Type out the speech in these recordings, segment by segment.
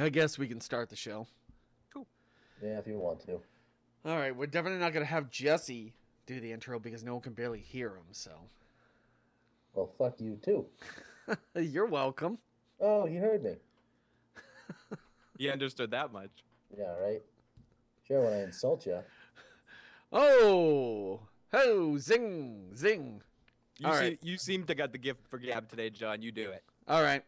I guess we can start the show. Cool. Yeah, if you want to. All right, we're definitely not going to have Jesse do the intro because no one can barely hear him, so. Well, fuck you, too. You're welcome. Oh, he heard me. You understood that much. Yeah, right? Sure, when I insult you. Oh! Ho! Zing! Zing! You seem to got the gift for gab today, John. You do it. All right.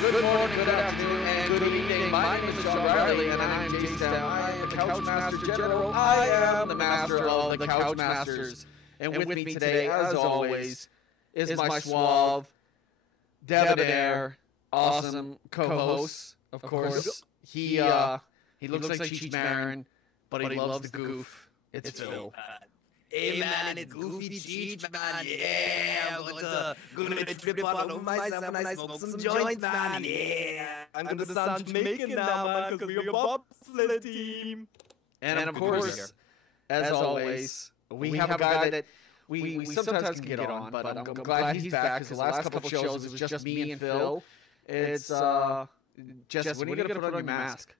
Good morning, good afternoon, and good evening. My name is John Riley, and I am Jason. I am the Couch Master General. I am the master of the Couch Masters. And with me today, as always, is my suave, debonair, awesome co-host. Of course, he looks like Cheech Marin, but he loves the goof. It's Phil. Hey man, it's Goofy Cheech, man, yeah, gonna trip all over myself and I smoke some joints, man, yeah. I'm gonna start Jamaican now, man, cause we're a bobsled team. And of course, as always, we have a guy that we sometimes can get on, but I'm glad he's back, because the last couple shows it was just me and Phil. It's, Jess, when are you gonna put on your mask?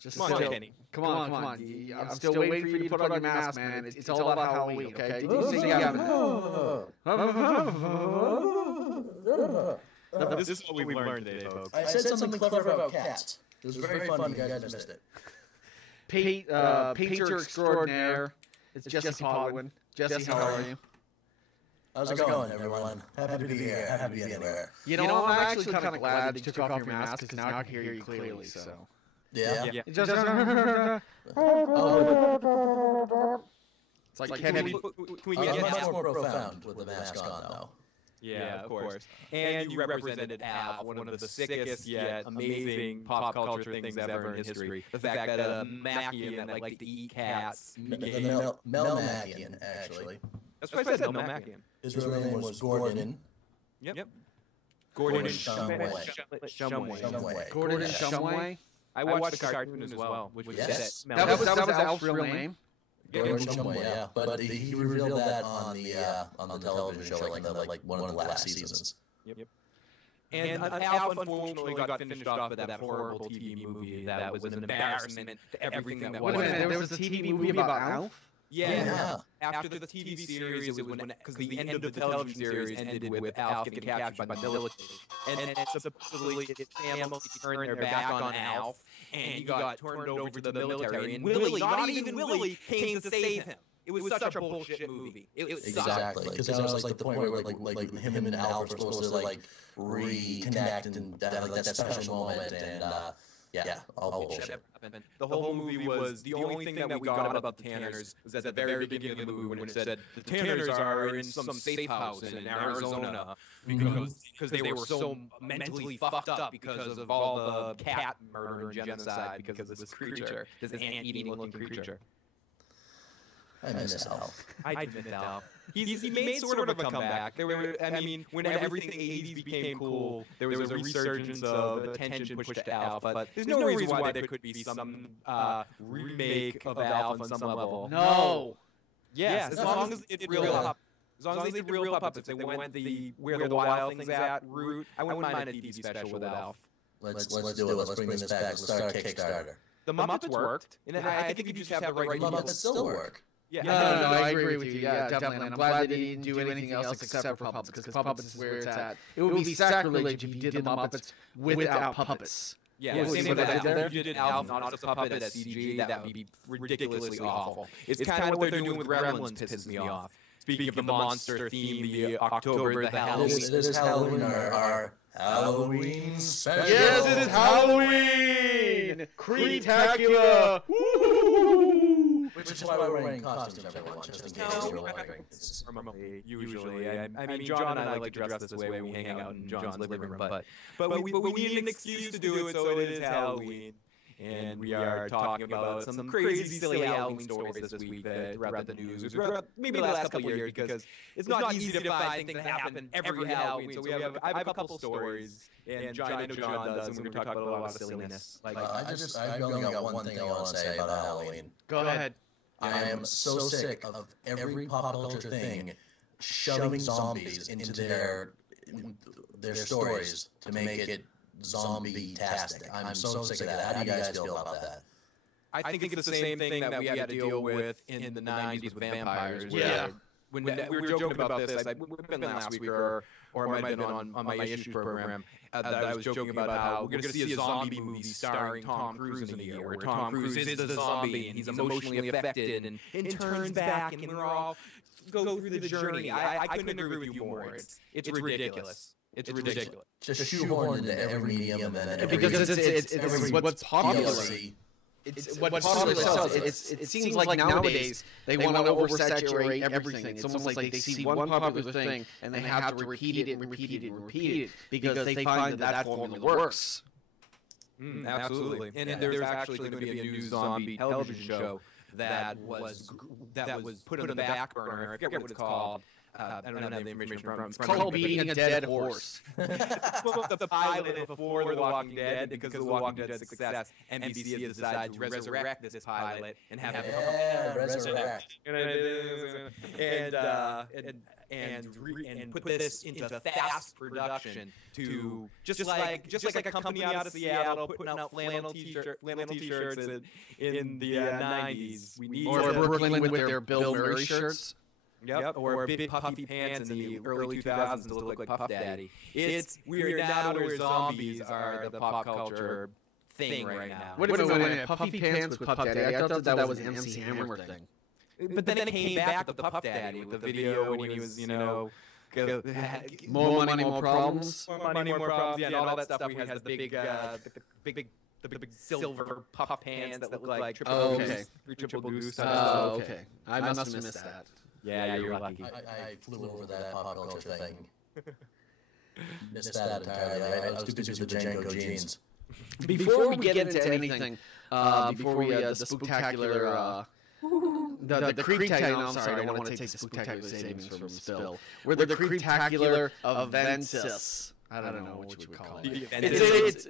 Just Come on, Kenny. Come on. I'm still waiting for you to put on your mask, man. It's all about Halloween, okay? Did you say you haven't? This is what we've learned today, folks. I said something clever about cats. It was very funny, you guys missed it. Painter extraordinaire. It's Jesse Podwin. Jesse, how are you? How's it going, everyone? Happy to be here. Happy to be anywhere. You know, I'm actually kind of glad that you took off your mask, because now I can hear you clearly, so... Yeah? It's like Can Kenny. we I'm get much more profound with the mask on, though. Yeah, of course. And you represented Al, one of the sickest yet amazing pop culture things ever in history. The fact that a Macian that liked to eat cats became... Melmacian, actually. That's what I said, Melmacian. His real name was Gordon. Yep. Gordon Shumway. Gordon Shumway. I watched the cartoon as well, which was Yes. That was Alf's real name. Gordon Shumway, yeah. But he revealed that on the television show, like one of the last seasons. Yep. And Alf unfortunately got finished off with that horrible TV movie that was an embarrassment to everything that was. Wait a minute, there was a TV movie about Alf? Yeah. After the TV series, it was because the end of the television series ended with Alf getting captured by the military, and supposedly his family turned their back on Alf, and he got turned over to the military, and Willie, not even Willie, came to save him. It was such a bullshit movie. It Exactly, because that was like the point where like him and Alf were supposed to like reconnect and that special moment, and yeah, all bullshit. The whole movie was the only thing that we got about the Tanners was at the very beginning of the movie when it said the Tanners are in some safe house in Arizona because they were so mentally fucked up because of all the cat murder and genocide because of this creature, this ant-eating looking creature. I miss Alf. I did miss Alf. He made sort of a comeback. When everything 80s became cool, there was a resurgence of attention pushed to Alf, but there's no reason why there could be some remake of Alf on some level. No. Yes, as long as they did real puppets. As long as they did real puppets, they went the where the wild things at route. I wouldn't mind a TV special with Alf. Let's do it. Let's bring this back. Let's start a Kickstarter. The Muppets worked, and I think you just have the right. The Muppets still work. Yeah. No, I agree with you. Yeah, definitely. And I'm glad they didn't do anything else except for puppets, because puppets is where it's at. It would be sacrilege if you did the Muppets without puppets. Yeah, same with that. If you did Alf not as a puppet at CG, that would be ridiculously awful. It's kind of what they're doing with Gremlins pisses me off. Speaking of the monster theme, the October, the Halloween. This is Halloween, our Halloween special. Yes, it is Halloween! Creeptacular! Which is why we're wearing costumes, everyone, just in case you're wondering. Usually. I mean, John and I like to dress this way when we hang out in John's living room, but we need an excuse to do it, so it is Halloween. and we are talking about some crazy, silly Halloween stories this week throughout the news, or throughout maybe the last couple of years, because it's not easy to find things that happen every Halloween. So I have a couple stories, and I know John does, and we're going to talk about a lot of silliness. I've only got one thing I want to say about Halloween. Go ahead. I am so sick of every pop culture thing shoving zombies into their stories to make it zombie-tastic. I'm so sick of that. How do you guys feel about that? I think it's the same thing that we had to deal with in the 90s with vampires. Yeah. When we were joking about this, we've been last week, or it might have been on my issues program, that I was joking about how we're going to see a zombie movie starring Tom Cruise in a year, where Tom Cruise is the zombie, and he's emotionally affected, and turns back, and we're all go through the journey. I couldn't agree with you more. It's ridiculous. It's ridiculous. Just shoehorned into every medium and Because it's what's popular. It's what's popular sells. It seems like nowadays they want to oversaturate everything. It's almost like they see one popular thing and they have to repeat it and repeat it and repeat it because they find that formula works. Absolutely. And there's actually going to be a new zombie television show that was put on the back burner. I forget what it's called. I don't have the information from. It's called Beating a Dead Horse. The pilot before The Walking Dead, because of The Walking Dead's success, NBC has decided to resurrect this pilot and have it resurrect. And put this into fast production to just like a company out of Seattle putting out flannel t-shirts in the 90s. Or Brooklyn with their Bill Murray shirts. Yep, or big puffy pants in the early 2000s to look like Puff Daddy. We are now to where zombies are the pop culture thing right now. Wait a minute, puffy pants with Puff Daddy? I thought that was an MC Hammer thing. But then it came back with the Puff Daddy, with the video when he was, more money, more problems. More money, more problems, and all that stuff. Where he has the big silver puff pants that look like triple goose. Oh, okay. I must have missed that. Yeah, you're lucky. I flew over that pop culture thing. Missed that entirely. I was too busy with the Django jeans. Before we get into anything, before we the spooktacular, the Creektacular. I'm sorry, I don't want to take the spooktacular savings from Spill. We're the Creektacular Aventus. I don't know what you would call it.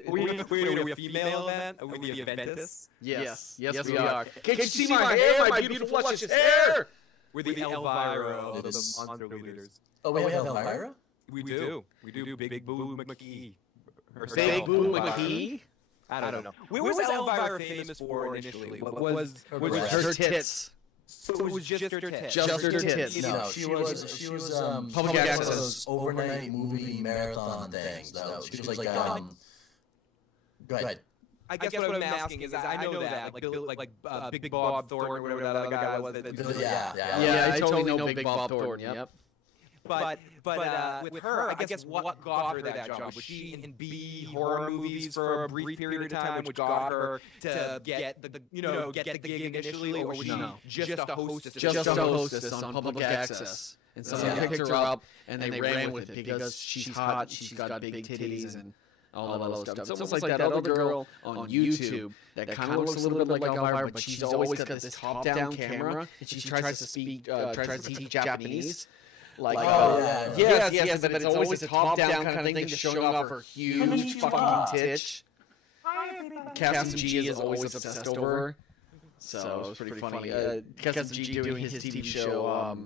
Are we a female event? Are we the Aventus? Yes, we are. Can't you see my hair? My beautiful luscious hair! We're the Elvira of the monster leaders. Oh, we have Elvira? We do. Big Boo McKee. Big Boo McKee? I don't know. What was Elvira famous for initially? Was her tits. So it was just her tits. Just her tits. No, she was public access. Those overnight movie marathon things. Though she was like go ahead. I guess what I'm asking is, I know that, Big Bob Thornton or whatever that other guy was. Yeah, I totally know Big Bob Thornton. Yep. But with her, I guess what got her that job? Was she in B horror movies for a brief period of time, which got her to get the gig initially, or was she just a hostess? Just a hostess on public access, and someone picked her up and they ran with it because she's hot, she's got big titties and all that other stuff. It's almost like that other girl on YouTube that kind of looks a little bit like Elvira, but she's always got this top-down camera, and she tries to teach Japanese. Yes, but it's always a top-down kind of thing, just showing off her huge fucking titch. Captain G is always obsessed over her. So it was pretty funny. Captain G doing his TV show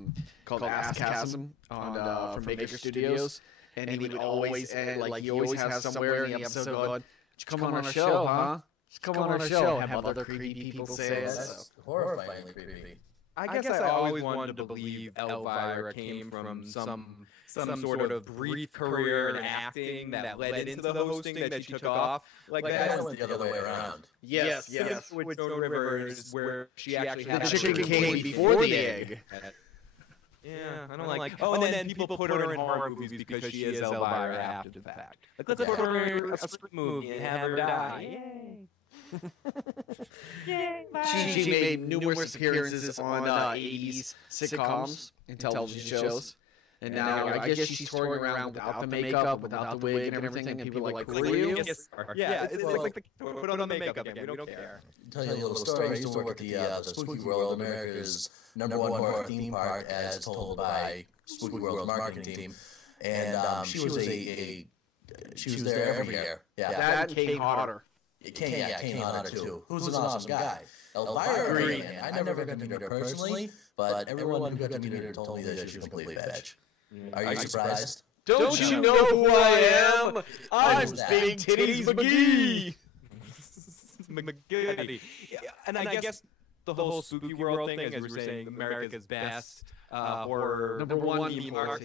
called Ask Chasm from Maker Studios. And he would always end, he always has somewhere in the episode going, "Just come on our show, huh? Just come on our show." Have other creepy people say it. That's horrifyingly creepy. I guess I always wanted to believe Elvira came from some sort of brief career in acting that led into the hosting that she took off. Like that went the other way around. Yes. With Stone River is where she actually had the chicken came before the egg. Yeah, I don't like. Oh, and then people put her in horror movies because she is Elvira after the fact. Let's put her in a Scream movie and have her die. Yay! She made numerous appearances on 80s sitcoms and television shows. And now I guess she's touring around without the makeup, without the wig and everything, and people are like, who are you? Yeah, it's like put on the makeup again. We don't care. Tell you a little story. I used to work at the Spooky World, America's #1 horror theme park, as told by Spooky World's marketing team. And she was she was there every year. Yeah, That and Kate Hodder. Kane Hodder too. Who's an awesome guy. Elvira B-movies. I never got to meet her personally, but everyone who got to meet her told me that she was a complete bitch. Are you surprised? Don't you know who I am? I'm Big Titties McGee. McGee. And I guess the whole Spooky World thing, as we were saying, America's best or #1 theme park.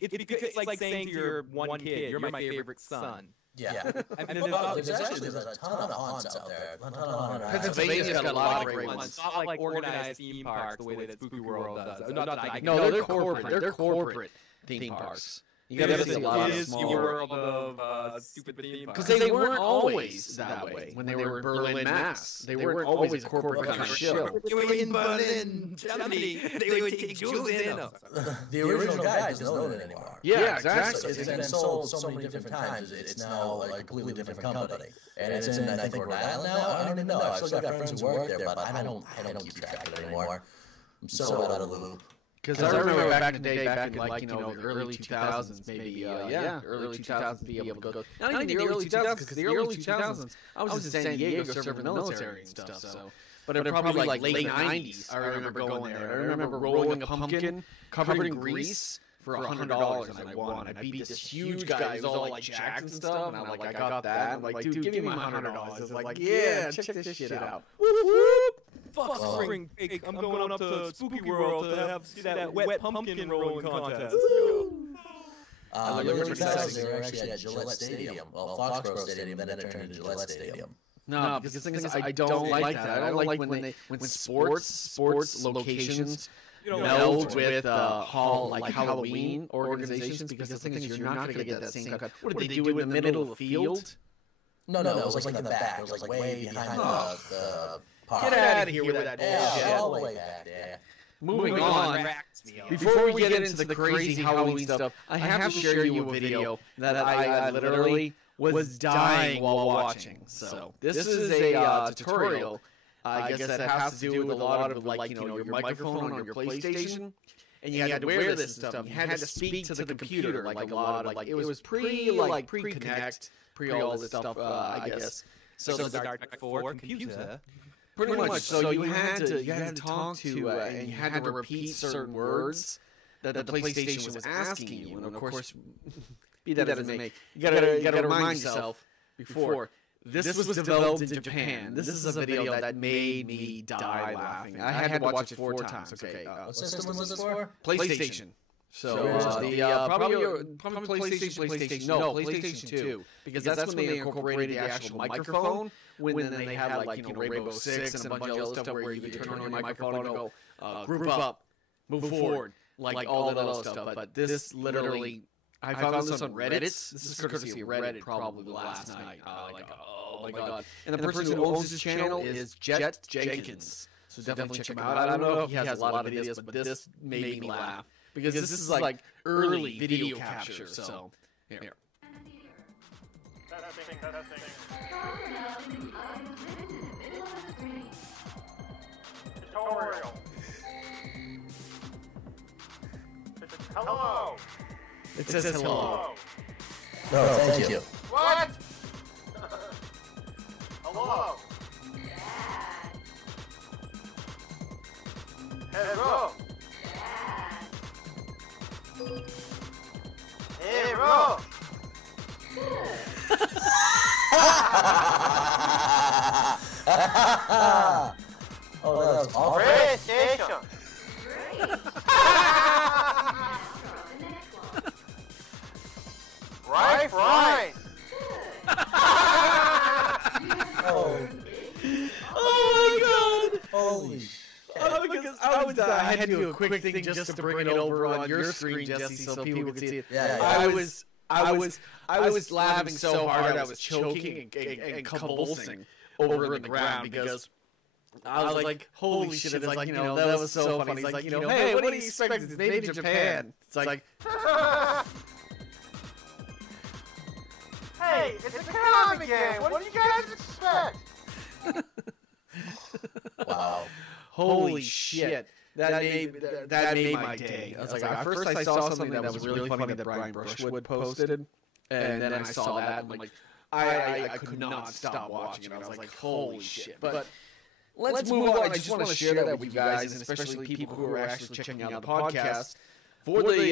It's like saying to your one kid, "You're my favorite son." Yeah. There's a ton of haunts out there. A ton of haunted houses. Pennsylvania's got a lot of great It's ones. not like organized theme parks the way that Spooky World does. Not that I No, they're corporate. They're corporate theme parks. You gotta see a lot of small. World of stupid theme parks. Because they weren't always that way. When they were in Berlin, Mass, they weren't always a corporate kind of show. They were in Berlin, Germany. They would take Jews in. The original guy doesn't own it anymore. Yeah, exactly. It's been sold so many different times. It's now like a completely different company, and it's in I think Rhode Island now. I don't even know. I've still got friends who work there, but I don't keep track of it anymore. I'm so out of the loop. Because I remember back in the day, back in like, the early 2000s, maybe, early 2000s, be able to go. Not even the early 2000s, because the early 2000s, I was in San Diego serving the military and stuff, so. But it probably like late 90s, I remember going there. I remember rolling a pumpkin covered in grease for $100, and I won. I beat this huge guy who was all like jacked and stuff, and I'm like, I got that. I'm like, dude, give me my $100. It's like, yeah, check this shit out. Whoop, whoop. Fuck spring break. I'm going up to Spooky World to see that wet pumpkin rolling contest. The original guys, they were actually at Gillette Stadium. Well, Foxborough Stadium, then it turned into Gillette Stadium. No, because the thing is, I don't like that. I don't like when sports locations meld with like Halloween organizations, because the thing is, you're not going to get that same cut. What did they do in the middle of the field? No, it was like in the back. It was like way behind the park. Get out of here with that bullshit. All the way back there. Moving on, before we get into the crazy Halloween stuff, I have to share you a video that I literally was dying while watching. So this is a tutorial. I guess that has to do with a lot of like your microphone on your PlayStation, and you had to wear this and stuff. You had to speak to the computer like a lot of like it was pre-connect, pre all this stuff. I guess. So the dark for computer. Pretty much. So you had to talk to and you had to repeat certain words that the PlayStation was asking you, and of course, be that as it may, you gotta remind yourself before. This was developed in Japan. This is a video that made me die laughing. I had to watch it 4 times. Okay. What system was this for? PlayStation. So probably PlayStation. No, PlayStation 2, because that's when they incorporated the actual microphone. When they had like Rainbow Six and a bunch of other stuff where you could turn on your microphone and go, group up, move forward, like all that other stuff. But this literally, I found this on Reddit. This is courtesy of Reddit probably last night. Like, oh my god! And the person who owns this channel is Jet Jenkins. So definitely check him out. I don't know if he has a lot of videos, but this made me laugh. Because this is like early video capture, so here. Tutorial. Hello. It says hello. No, thank you. What? Hello. Hello. Hero! Oh, that was awful. PlayStation! Right! Oh my god! Holy shit. Because I had to do a quick thing just to bring it over on your screen, Jesse, so people could see it. Yeah. I was laughing so hard I was choking and convulsing over the ground because I was like, holy shit, it's like, that was so funny. He's like, hey, what do you expect? It's made in Japan. It's like, Hey, it's a Konami game. What do you guys expect? Wow. holy shit. That made my day. I was like, at first I saw something that was really funny that Brian Brushwood posted, and then I saw that, and like, I could not stop watching it. I was like, holy shit. But let's move on. I just want to share that with you guys, and especially people who are actually checking out the podcast. For the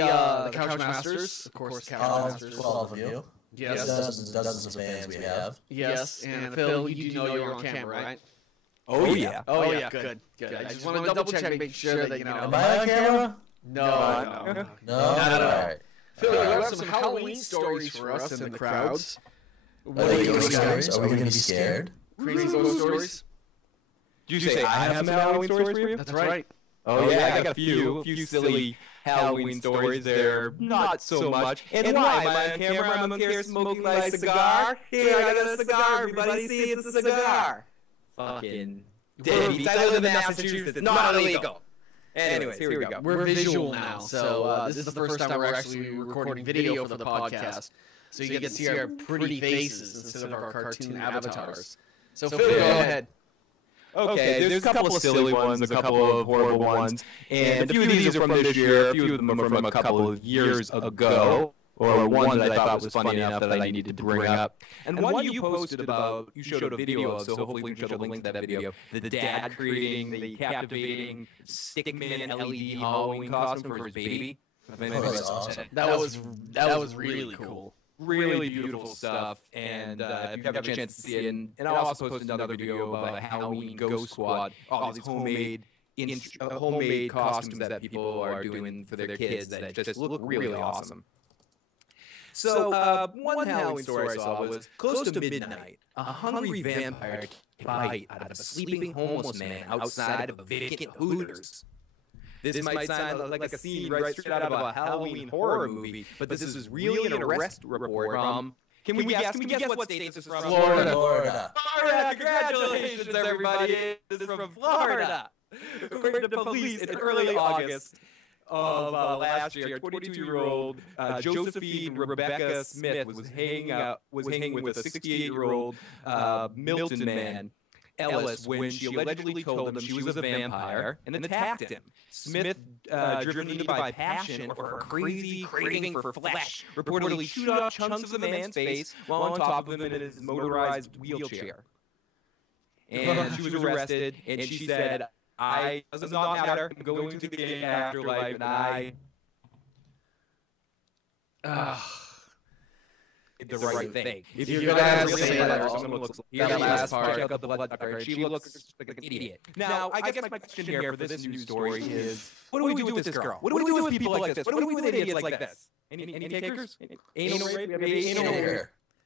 Couch Masters, of course, Couch Masters. 12 of you. Yes. Dozens of fans we have. Yes, and Phil, you do know you're on camera, right? Oh yeah. Oh yeah, good. I just want to double check and make sure that, Am I on camera? No. All right. Phil, you have some Halloween stories for us in the crowds. What are ghost stories? Are we going to be scared? Crazy ghost stories? Did you say I have some Halloween stories for you? That's right. Oh yeah, I got a few silly Halloween stories. They're not so much. And why? Am I on camera? I'm here smoking my cigar. Here, I got a cigar. Everybody see it's a cigar. Fucking deadbeats. I live in Massachusetts. It's not illegal. Anyways, here we go. We're visual now, so this is the first time we're actually recording video for the podcast. So you get to see our pretty faces instead of our cartoon avatars. So Phil, go ahead. Okay, there's a couple of silly ones, a couple of horrible ones, and a few of these are from this year, a few of them are from a couple of years ago, or one that I thought was funny enough that I needed to bring up. And one you posted about, you showed a video of, so hopefully we can show the link to that video, the dad creating the captivating Stickman LED Halloween costume for his baby. That's awesome. That was really cool. Really beautiful stuff, and if you have a chance to see it, and I'll also post another video about a Halloween Ghost Squad, all these homemade costumes that people are doing for their kids that just look really awesome. So one Halloween story I saw was close to midnight, a hungry vampire took a bite out of a sleeping homeless man outside of a vacant Hooters. This might sound like a scene right straight out of a Halloween horror movie, but this is really an arrest report from... Can we guess what state this is from? Florida. Florida! Congratulations, everybody! This is from Florida! According to police, in early August of last year, 22-year-old Josephine Rebecca Smith was hanging with a 68-year-old Milton man, Ellis, when she allegedly told him she was a vampire and attacked him. Smith, driven either by passion or her crazy craving for flesh, reportedly chewed off chunks of the man's face while on top of him in his motorized wheelchair. And she was arrested, and she said, "I does not matter. I'm going to the afterlife, and I did the right thing." If you're gonna have to say that, someone looks like that last part, check out the blood doctor. She looks like an idiot. Now, I guess my question here for this news story is, what do we do with this girl? What do we do with people like this? What do we do with idiots like this? Any takers? Anal rape? We have anal rape.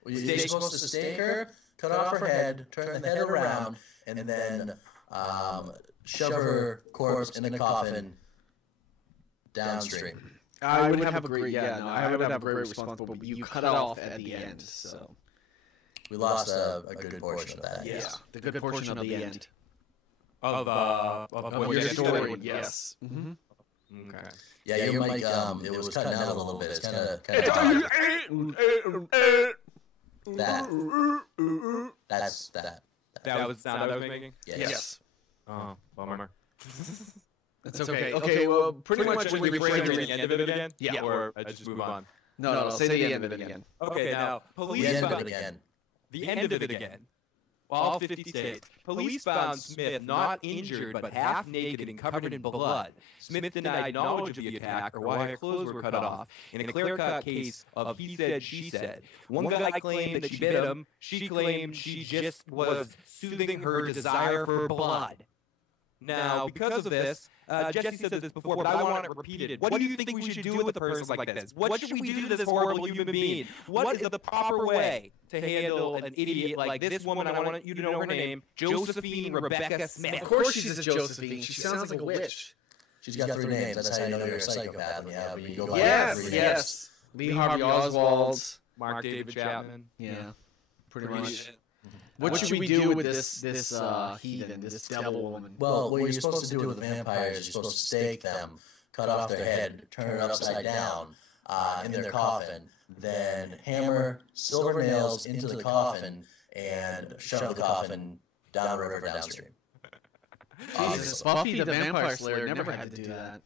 You're supposed to stake her, cut off her head, turn the head around, and then shove her corpse in a coffin downstream. I would have a great, I would have a great response, but you cut it off at the end, so. We lost a good portion of that. Yeah, the good portion of the end. Of your story, yes. Mm-hmm. Okay. Yeah, your mic, it was cutting out a little bit. It's kind of That's that. That was the sound I was making? Yes. Oh, bummer. That's okay. Okay, well, pretty much when we break the end of it again? Yeah. Or I just move on? No, say the end of it again. Okay, now, police The end found... of it again. The end of it again. All 50 states. Police found Smith not injured, but half naked and covered in blood. Smith denied knowledge of the attack or why her clothes were cut off in a clear-cut case of he said, she said. One guy claimed that she bit him. She claimed she just was soothing her desire for blood. Now, because of this, Jesse said this before, but I want it repeated. What do you think we should do with a person like this? What should we do to this horrible human being? What is the proper way to handle an idiot like this woman? I want you to know her name, Josephine Rebecca Smith. Of course she's a Josephine. She sounds like a witch. She's got 3 names. That's how you know you're a psychopath. When you go by 3 names. Yes. Lee Harvey Oswald. Mark David Chapman. Yeah, pretty much. What should we do with this heathen, this devil woman? Well, what you're supposed to do with the vampires, you're supposed to stake them, cut off their head, turn it upside down in their coffin, then hammer silver nails into the coffin and shove the coffin down the river downstream. Jesus, Buffy the Vampire Slayer never had to do that.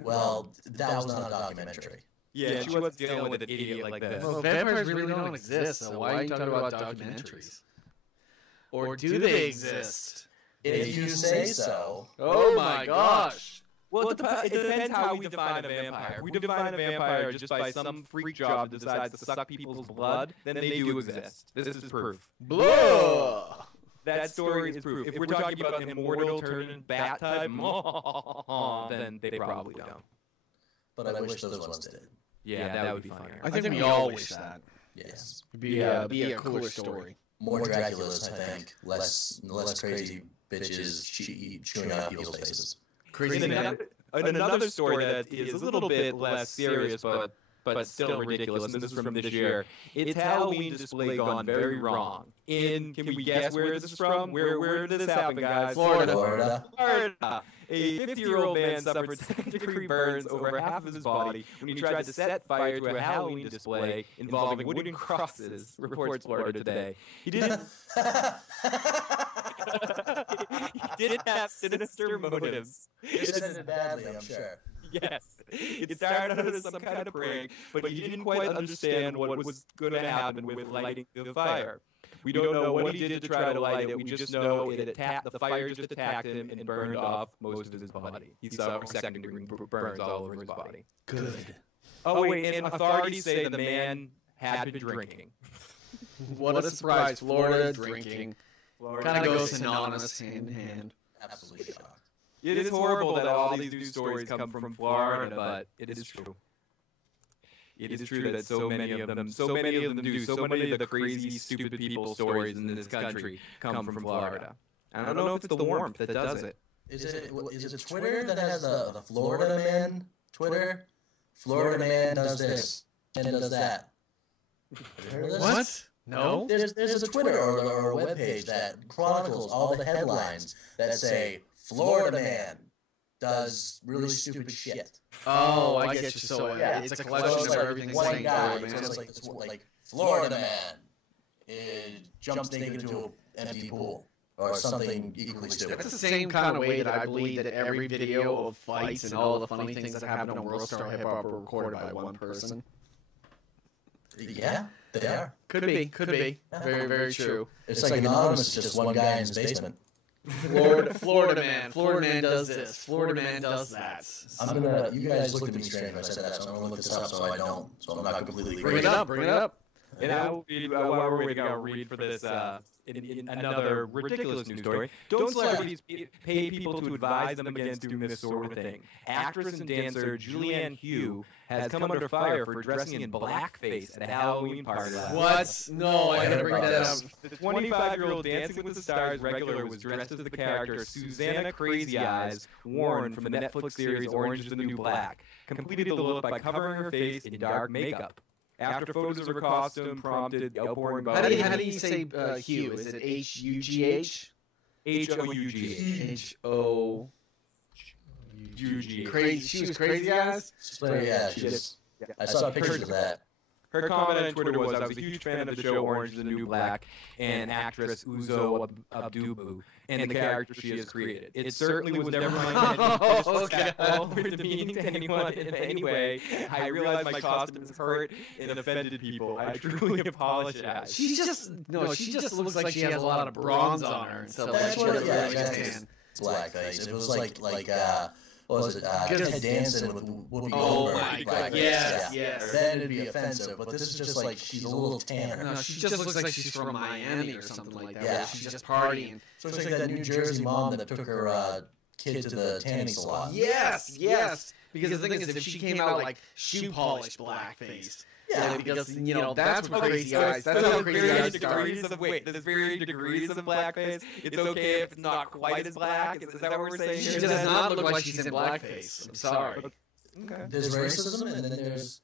Well, that was not a documentary. Yeah, she was dealing with an idiot like this. Well, vampires really don't exist, so why are you talking about documentaries? Or do they exist? If you say so. Oh my gosh! Well, it depends how we define a vampire. If we define a vampire just by some freak job that decides to suck people's blood, then they do exist. This is proof. Blah! That story is proof. If we're talking about an immortal turned bat type, then they probably don't. But I wish those ones did. Yeah, that would be funnier. I think we all wish that. Yes. It'd be a cooler story. More Draculas, I think. Less crazy bitches chewing out people's faces. Crazy. Another story that is a little bit less serious, but still ridiculous, and this is from this year. It's Halloween display gone very wrong. Can we guess where this is from? Where did this happen, guys? Florida. A 50-year-old man suffered second-degree burns over half of his body when he tried to set fire to a Halloween display involving wooden crosses, reports Florida Today. He didn't have sinister motives. It ended badly, I'm sure. Yes, it started out as some kind of prank, but he didn't quite understand what was going to happen with lighting the fire. We don't know what he did to try to light it. We just know the fire just attacked him and burned off most of his body. He suffered second-degree burns all over his body. Good. Oh, wait, and authorities say the man had been drinking. What a surprise. Florida drinking. Kind of goes synonymous hand in hand. Absolutely shocked. It is horrible that all these news stories come from Florida, but it is true. It is true that so many of them do. So many of the crazy, stupid people stories in this country come from Florida. I don't know if it's the warmth that does it. Is it Twitter that has the Florida man Twitter? Florida man does this and does that. Have you heard of this? What? No? There's a Twitter or a webpage that chronicles all the headlines that say Florida man does really stupid shit. Oh, I get you. So it's a collection of everything. One guy, it's like Florida man jumps naked into an empty pool or something equally stupid. That's the same kind of way that I believe that every video of fights and all the funny things that happen on World Star Hip Hop are recorded by one person. Yeah, they are. Could be. Very, very true. It's like anonymous, just one guy in his basement. Florida man does this. Florida man does that. You guys looked at me strange when I said that, so I'm gonna look this up so I don't. So I'm not completely. Bring it up. And I will read, while we're waiting, I'll read for this in another ridiculous news story. Don't celebrities pay people to advise them against doing this sort of thing? Actress and dancer Julianne Hough has come under fire for dressing in blackface at a Halloween party last night. What? No, I gotta bring that up. The 25-year-old Dancing with the Stars regular was dressed as the character Susanna Crazy Eyes Warren from the Netflix series Orange is the New Black, completed the look by covering her face in dark makeup. After photos of her costume prompted the outpouring about... How do you say Hugh? Is it H-U-G-H? H-O-U-G-H. H-O-U-G. Crazy. She was crazy eyes? Yeah, I saw pictures of that. Her comment on Twitter was, I was a huge fan of the show Orange is the New Black and actress Uzo Adubu and the character she has created. It certainly was never my intention or demeaning to anyone in any way. I realize my costume has hurt and offended people. I truly apologize. She just looks like she has a lot of bronze on her and stuff. That's what it's blackface. It was like what was it? Ted Danson with Whoopi Goldberg. Oh my God! Yes. Then it'd be offensive, but this is just like she's a little tanner. No, she just looks like she's from Miami or something like that. Yeah, she's just partying. So it's like that New Jersey mom that took her kid to the tanning salon. Yes. Because the thing is, if she came out like shoe polished blackface. Yeah, because that's what crazy eyes. That's how crazy eyes start. There's varying degrees of blackface. It's okay if it's not quite as black. Is that what we're saying? She does not look like she's in blackface. I'm sorry. Okay. There's racism, and then there's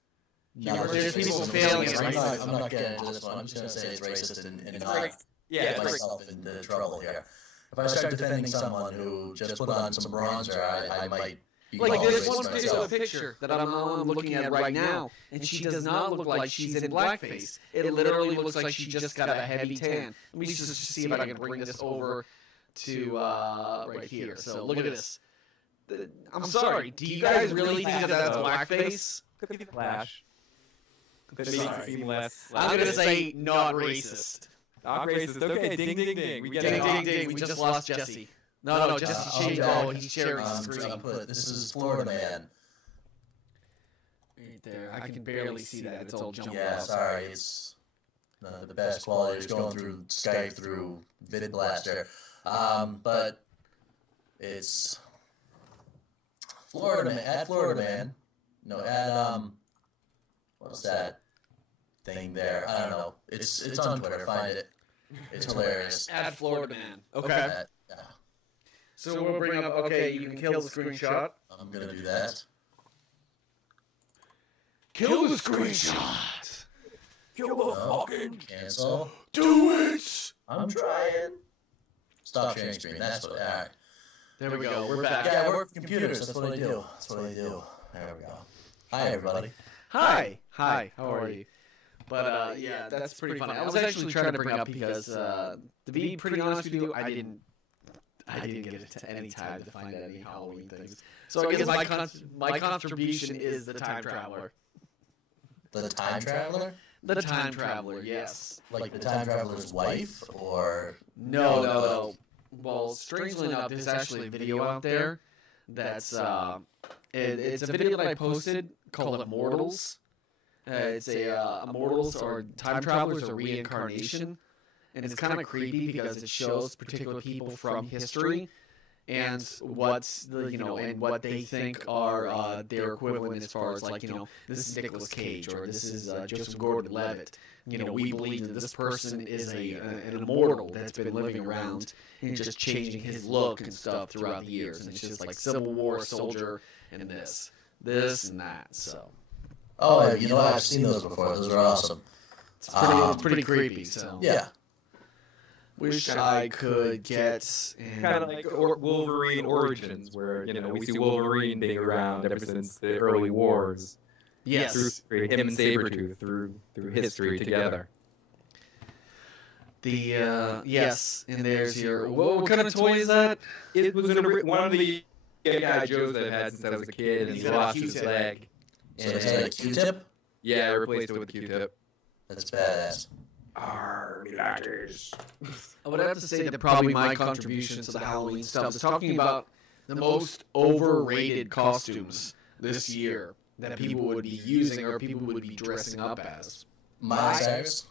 people failing it. I'm not getting into this one. I'm just gonna say it's racist and not. get myself into trouble here. If I start defending someone who just put on some bronzer, I might be Like called there's racist one myself. picture that I'm looking at right now, and she does not look like she's in blackface. It literally looks like she just got a heavy tan. Let me just see if I can bring this over to right here. So look at this. I'm sorry. Do you guys really think that that's blackface? Could be the Flash. That makes it seem less. I'm gonna say not racist. Not racist. Okay, ding, ding, ding. We get Ding, it. ding, ding. We just lost Jesse. No, Jesse. He's sharing the screen. This is Florida Man. Right there. I can barely see that. It's all jumped Yeah, out. sorry, it's not the best quality. It's going through Skype through Vid Blaster, but it's Florida Man. At Florida Man, no, at what's that thing there? I don't know. It's on Twitter. Find it. It's hilarious. At Florida Man. Okay. Yeah. So we'll bring up. Okay, you can kill the screenshot. I'm gonna do that. Kill the screenshot. Kill the fucking. Cancel. Do it. I'm trying. Stop sharing screen. That's what. All right. There we go. We're back. Yeah, I work with computers. That's what I do. There we go. Hi, everybody. Hi. How are you? But yeah, that's pretty funny. I was actually trying to bring up because to be pretty honest with you, I didn't get any time to find out any Halloween things. So I guess my contribution is the time traveler. The time traveler? The time traveler, yes. Like the time traveler's wife, or No. Well, strangely enough, there's actually a video out there that's it's a video that I posted called Immortals. It's Immortals or time travelers or reincarnation, and it's kind of creepy because it shows particular people from history and what they think are their equivalent as far as this is Nicolas Cage or this is Joseph Gordon-Levitt. We believe that this person is an immortal that's been living around and just changing his look and stuff throughout the years, and it's just like Civil War soldier and this and that. So. Oh, I've seen those before. Those are awesome. It's pretty creepy. So yeah. Wish I could get Kind of like Wolverine Origins, where we see Wolverine being around ever since the early wars. Yes. Through him and Sabretooth through history together. Yes, and there's your what kind of toy is that? It was one of the guy Joes that I've had since I was a kid, and he lost his leg. So it's like a Q-tip? Yeah, I replaced it with a Q-tip. That's badass. Army ladders. I would have to say that probably my contribution to the Halloween stuff is talking about the most overrated costumes this year that people would be using or people would be dressing up as. Cyrus?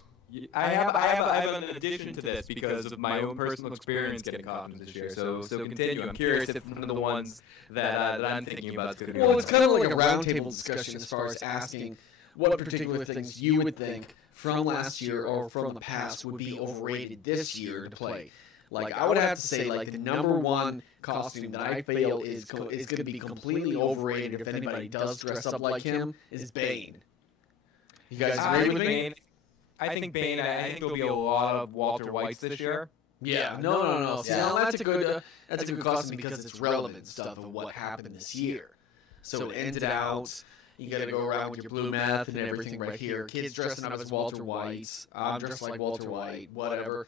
I have an addition to this because of my own personal experience getting costumes this year. So continue. I'm curious if one of the ones that I'm thinking about is going to be. Well, it's kind of like a roundtable discussion as far as asking what particular things you would think from last year or from the past would be overrated this year to play. Like, I would have to say, like, the number one costume that I feel is going to be completely overrated if anybody does dress up like him is Bane. You guys agree with me? I think Bane. I think there'll be a lot of Walter Whites this year. Yeah. No. See, now that's a good costume because it's relevant stuff of what happened this year. So it ended out. You got to go around with your blue meth and everything right here. Kids dressing up as Walter White. I'm dressed like Walter White. Whatever.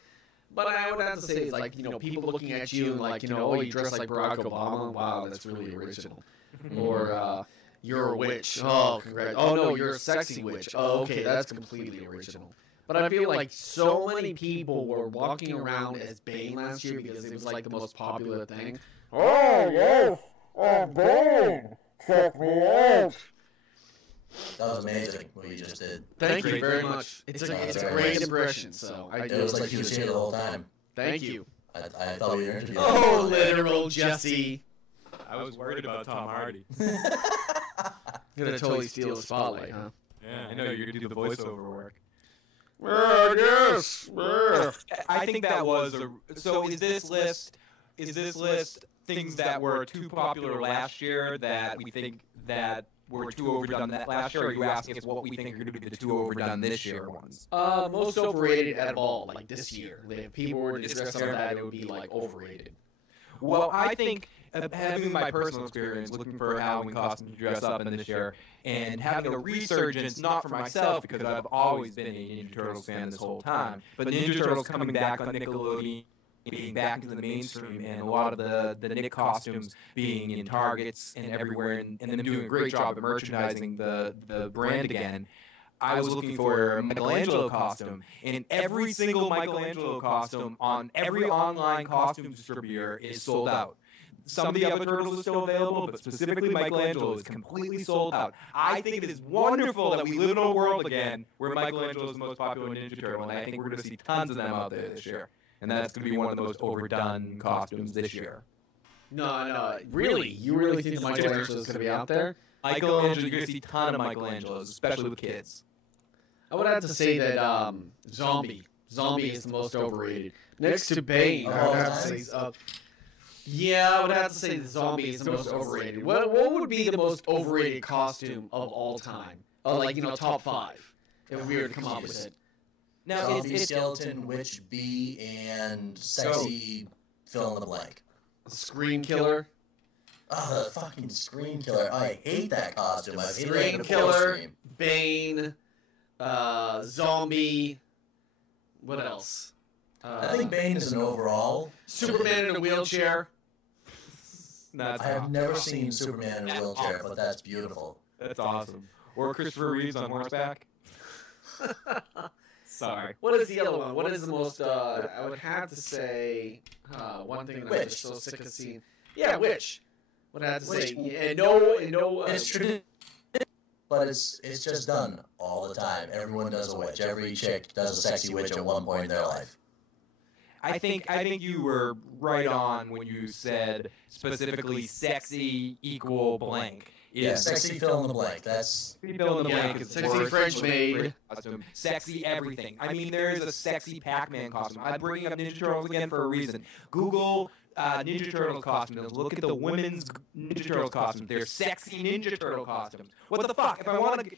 But I would have to say, it's like, people looking at you and like, oh, you dress like Barack Obama. Wow, that's really original. Or you're a witch. Oh, congrats. Oh no, you're a sexy witch. Oh, okay, that's completely original. But I feel like so many people were walking around as Bane last year because it was like the most popular thing. Oh, yes, I'm Bane. Check me out. That was amazing what you just did. Thank you very much. It's a great impression. So It was like he was here the whole time. Thank you. I thought we were interviewing. Oh, literal Jesse. I was worried about Tom Hardy. You're gonna totally steal the spotlight, huh? Yeah, I know you're gonna do the voiceover work. Yes. I think that was a. So is this list things that were too popular last year that we think that were too overdone that last year? Or are you asking us what we think are going to be the too overdone this year ones? Most overrated out of all, like this year. Like, if people were to discuss some of that, it would be like overrated. Well, I think having my personal experience looking for Halloween costumes to dress up in this year and having a resurgence, not for myself because I've always been a Ninja Turtles fan this whole time, but Ninja Turtles coming back on Nickelodeon, being back into the mainstream, and a lot of the Nick costumes being in Targets and everywhere, and them doing a great job of merchandising the brand again. I was looking for a Michelangelo costume, and every single Michelangelo costume on every online costume distributor is sold out. Some of the other turtles are still available, but specifically Michelangelo is completely sold out. I think it is wonderful that we live in a world again where Michelangelo is the most popular Ninja Turtle, and I think we're going to see tons of them out there this year. And that's going to be one of the most overdone costumes this year. No, really? You really think Michelangelo is going to be out there? Michelangelo, you're going to see a ton of Michelangelos, especially with kids. I would have to say that Zombie is the most overrated. Next to Bane, I would have to say. Yeah, I would have to say that Zombie is the most overrated. What would be the most overrated costume of all time? Like, top 5. If we were to come up with it. Now, Zombie, Skeleton, Witch, Bee, and Sexy fill in the blank. Scream Killer. Oh, the fucking Scream Killer. I hate that costume. I hate Scream Killer, Bane, Zombie. What else? I think Bane is an overall. Superman in a wheelchair. I have never seen Superman in a wheelchair, but that's beautiful. That's awesome. Or Christopher Reeves on horseback. Sorry. What is the other one? What is the most, I would have to say, one thing that I'm just so sick of seeing. Yeah, Witch. What I have to say. It's traditional, but it's just done all the time. Everyone does a witch. Every chick does a sexy witch at one point in their life. I think you were right on when you said specifically sexy equal blank. Yeah, sexy fill in the blank. That's fill in the blank. Is sexy French maid. Sexy everything. I mean, there is a sexy Pac-Man costume. I'm bringing up Ninja Turtles again for a reason. Google Ninja Turtle costumes. Look at the women's Ninja Turtle costumes. They're sexy Ninja Turtle costumes. What the fuck? If I want to,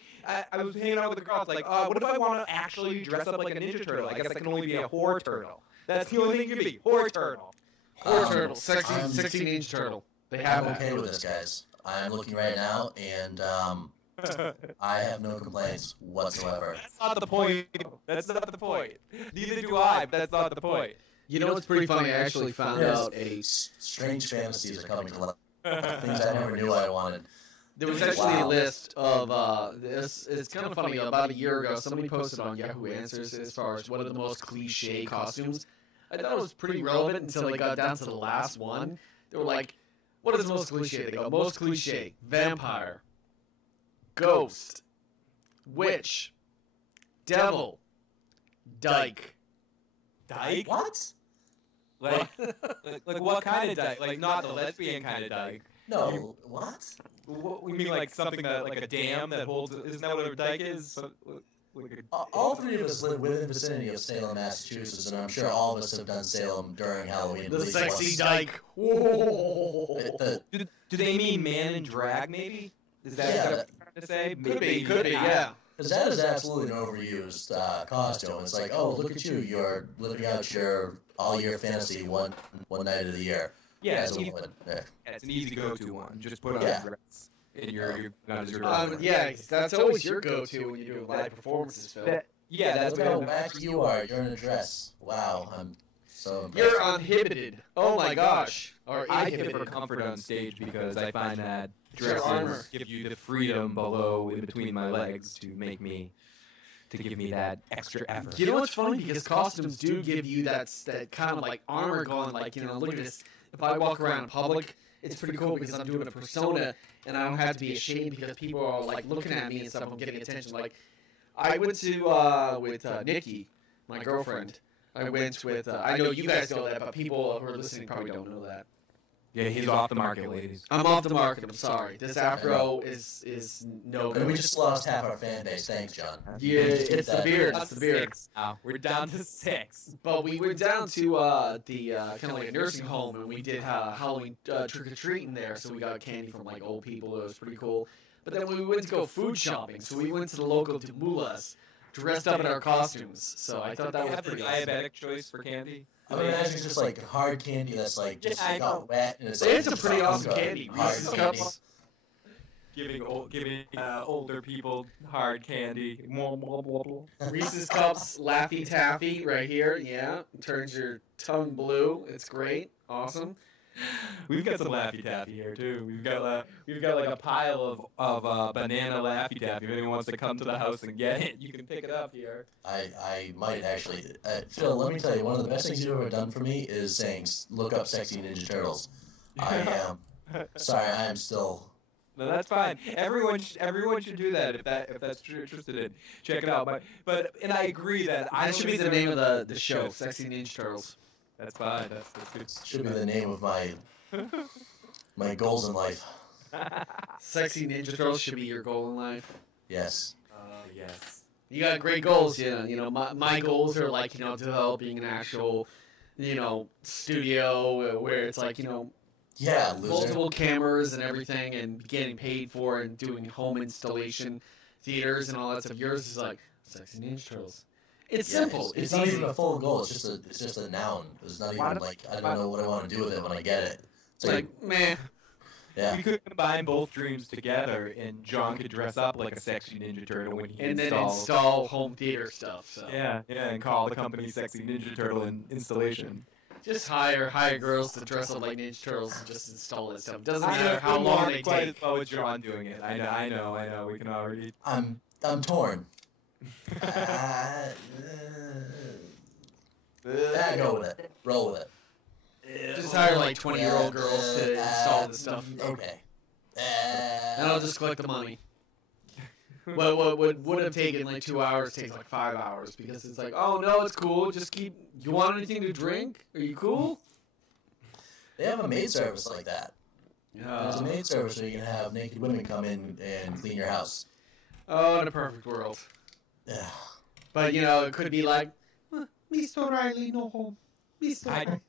I was hanging out with the girls like, what if I want to actually dress up like a Ninja Turtle? I guess I can only be a whore turtle. That's the only thing you can be. Whore turtle. Whore turtle. Sexy Ninja Turtle. They have I'm okay with this, guys. I'm looking right now, and I have no complaints whatsoever. That's not the point. That's not the point. Neither do I, but that's not the point. You know what's pretty funny? I actually found out strange fantasies are coming to life. Things I never knew I wanted. There was actually a list of this. It's kind of funny. About a year ago, somebody posted on Yahoo Answers as far as what are the most cliche costumes. I thought it was pretty relevant until they got down to the last one. They were like, what is the most cliche? They go, most cliche, vampire, ghost, witch, devil, dyke. Dyke? What? Like what kind of dyke? Like not the lesbian kind of dyke. No, what? We mean like something that like a dam that holds. Isn't that what a dyke is? So, all three of us live within the vicinity of Salem, Massachusetts, and I'm sure all of us have done Salem during Halloween. The sexy dyke. Do they mean man in drag? Maybe is that what I'm trying to say? Could be, yeah. Because that is absolutely an overused costume. It's like, oh, look at you, you're living out all your fantasy one night of the year. Yeah, as a woman. It's an easy go-to one. Just put on a dress. And you're yeah, that's always your go-to when you do live performances, Phil. That's how wacky you are. You're in a dress. Wow, I'm so impressed. You're uninhibited. Oh my gosh. Or I prefer comfort on stage because I find that dresses give you the freedom below in between my legs to give me that extra effort. You know what's funny? Because costumes do give you that kind of like armor going, like, look at this. If I walk around in public, it's pretty cool because I'm doing a persona and I don't have to be ashamed because people are like looking at me and stuff. I'm getting attention. Like, I went to with Nikki, my girlfriend. I went with. I know you guys know that, but people who are listening probably don't know that. Yeah, he's off the market, ladies. I'm off the market. I'm sorry. This afro is no good. We just lost half our fan base. Thanks, John. Yeah, it's the beard. It's the beard. We're down to 6. But we went down to the kind of like a nursing home, and we did Halloween trick or treating there. So we got candy from like old people. It was pretty cool. But then we went to go food shopping, so we went to the local Mulas, dressed up in our costumes. So I thought that was pretty awesome. Diabetic choice for candy. I would imagine it's just like hard candy that's like just Yeah, I got know. wet and It's just a pretty awesome candy. Hard Reese's candy. Cups. Giving older people hard candy. Reese's Cups, Laffy Taffy, right here. Yeah, turns your tongue blue. It's great, awesome. We've got some Laffy Taffy here too. We've got like a pile of banana Laffy Taffy. If anyone wants to come to the house and get it, you can pick it up here. I might actually. Phil, let me tell you, one of the best things you've ever done for me is saying, look up Sexy Ninja Turtles. I am. Sorry, I am still. No, that's fine. Everyone should do that if that's what you're interested in. Check it out. But I agree that That should be the name of the show, Sexy Ninja Turtles. That's fine. That's good. Should be the name of my goals in life. Sexy Ninja Turtles should be your goal in life. Yes. Yes. You got great goals, you know. My goals are like, you know, developing an actual, you know, studio where it's like, you know, Yeah, loser. multiple cameras and everything, and getting paid for and doing home installation theaters and all that stuff. Yours is like Sexy Ninja Turtles. It's Yeah, simple. It's It's not easy. even a full goal. It's just a noun. It's not even like I don't know what I want to do with it when I get it. It's It's like, meh. yeah. We could combine both dreams together, and John could dress up like a sexy Ninja Turtle when he And then installs. install home theater stuff. So Yeah, and call the company Sexy Ninja Turtle Installation. just hire girls to dress up like Ninja Turtles and just install that stuff. Doesn't I matter know how long they quite take. as well with John doing it. I know. We can already. I'm torn. Go with it. Roll with it. Just hire like 20-year-old girls to install the stuff. Okay. And I'll just collect the money. What would have taken like 2 hours takes like 5 hours because it's like, oh no, it's cool. Just keep. You want anything to drink? Are you cool? They have a maid service like that. There's a maid service where you can have naked women come in and clean your house. Oh, in a perfect world. Yeah. But you know, it could be like, Mr. Riley, no home. Mr. I'd,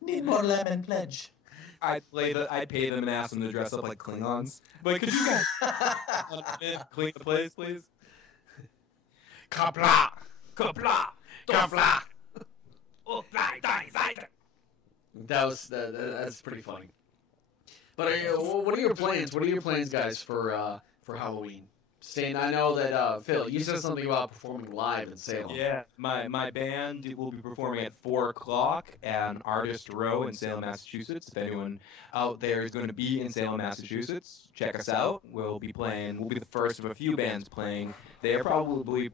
Need more lemon pledge. I'd pay them and ask them to dress up like Klingons. But could you guys clean the place, please? Kapla! Kapla! Kapla! Oh, That's pretty funny. But what are your plans? What are your plans, guys, for Halloween? Stan, I know that Phil, you said something about performing live in Salem. Yeah, my band will be performing at 4 o'clock at Artist Row in Salem, Massachusetts. If anyone out there is going to be in Salem, Massachusetts, check us out. We'll be the first of a few bands playing there, probably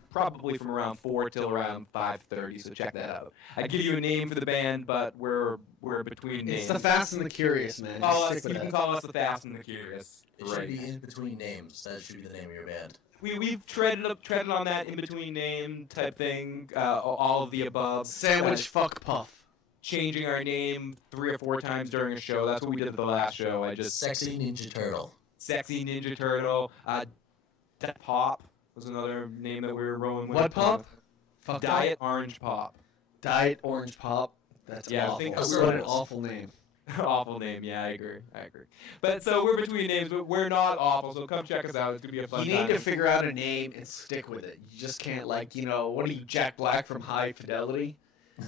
from around 4 till around 5:30. So check that out. I'd give you a name for the band, but we're between names. It's the Fast and the Curious, man. Just stick You with can that. call us the Fast and the Curious. It should be in between names. That should be the name of your band. We've treaded on that in between name type thing. All of the above. Sandwich fuck puff. Changing our name 3 or 4 times during a show. That's what we did at the last show. Sexy Ninja Turtle. Sexy Ninja Turtle. Pop was another name that we were rolling with. What pop? Fuck Diet Orange Pop. Diet Orange Pop. That's Yeah, I awful. think What an awful name. Awful name. Yeah, I agree. But so we're between names, but we're not awful. So come check us out. It's gonna be a fun You need time. to figure out a name and stick with it. You just can't, like, you know, what are you, Jack Black from High Fidelity?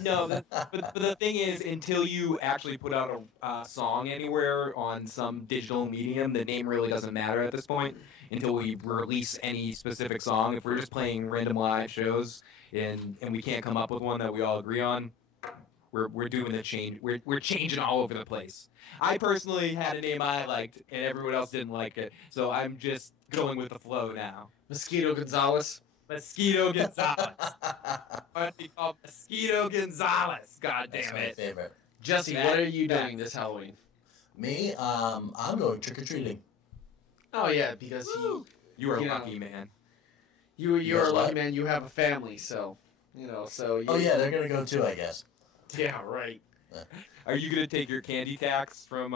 No, but the thing is, until you actually put out a song anywhere on some digital medium, the name really doesn't matter at this point until we release any specific song. If we're just playing random live shows and we can't come up with one that we all agree on, we're doing a change. We're changing all over the place. I personally had a name I liked, and everyone else didn't like it, so I'm just going with the flow now. Mosquito Gonzalez. Mosquito Gonzalez. What do you call Mosquito Gonzalez? God That's damn my it. favorite. Jesse, what are you doing this Halloween? Me, I'm going trick or treating. Oh, yeah, because You are You know. lucky, man. you're Yes, a lucky what? man. You have a family, so, you know, so. You, Oh yeah, they're gonna go too, I guess. Yeah, right. Are you gonna take your candy tax from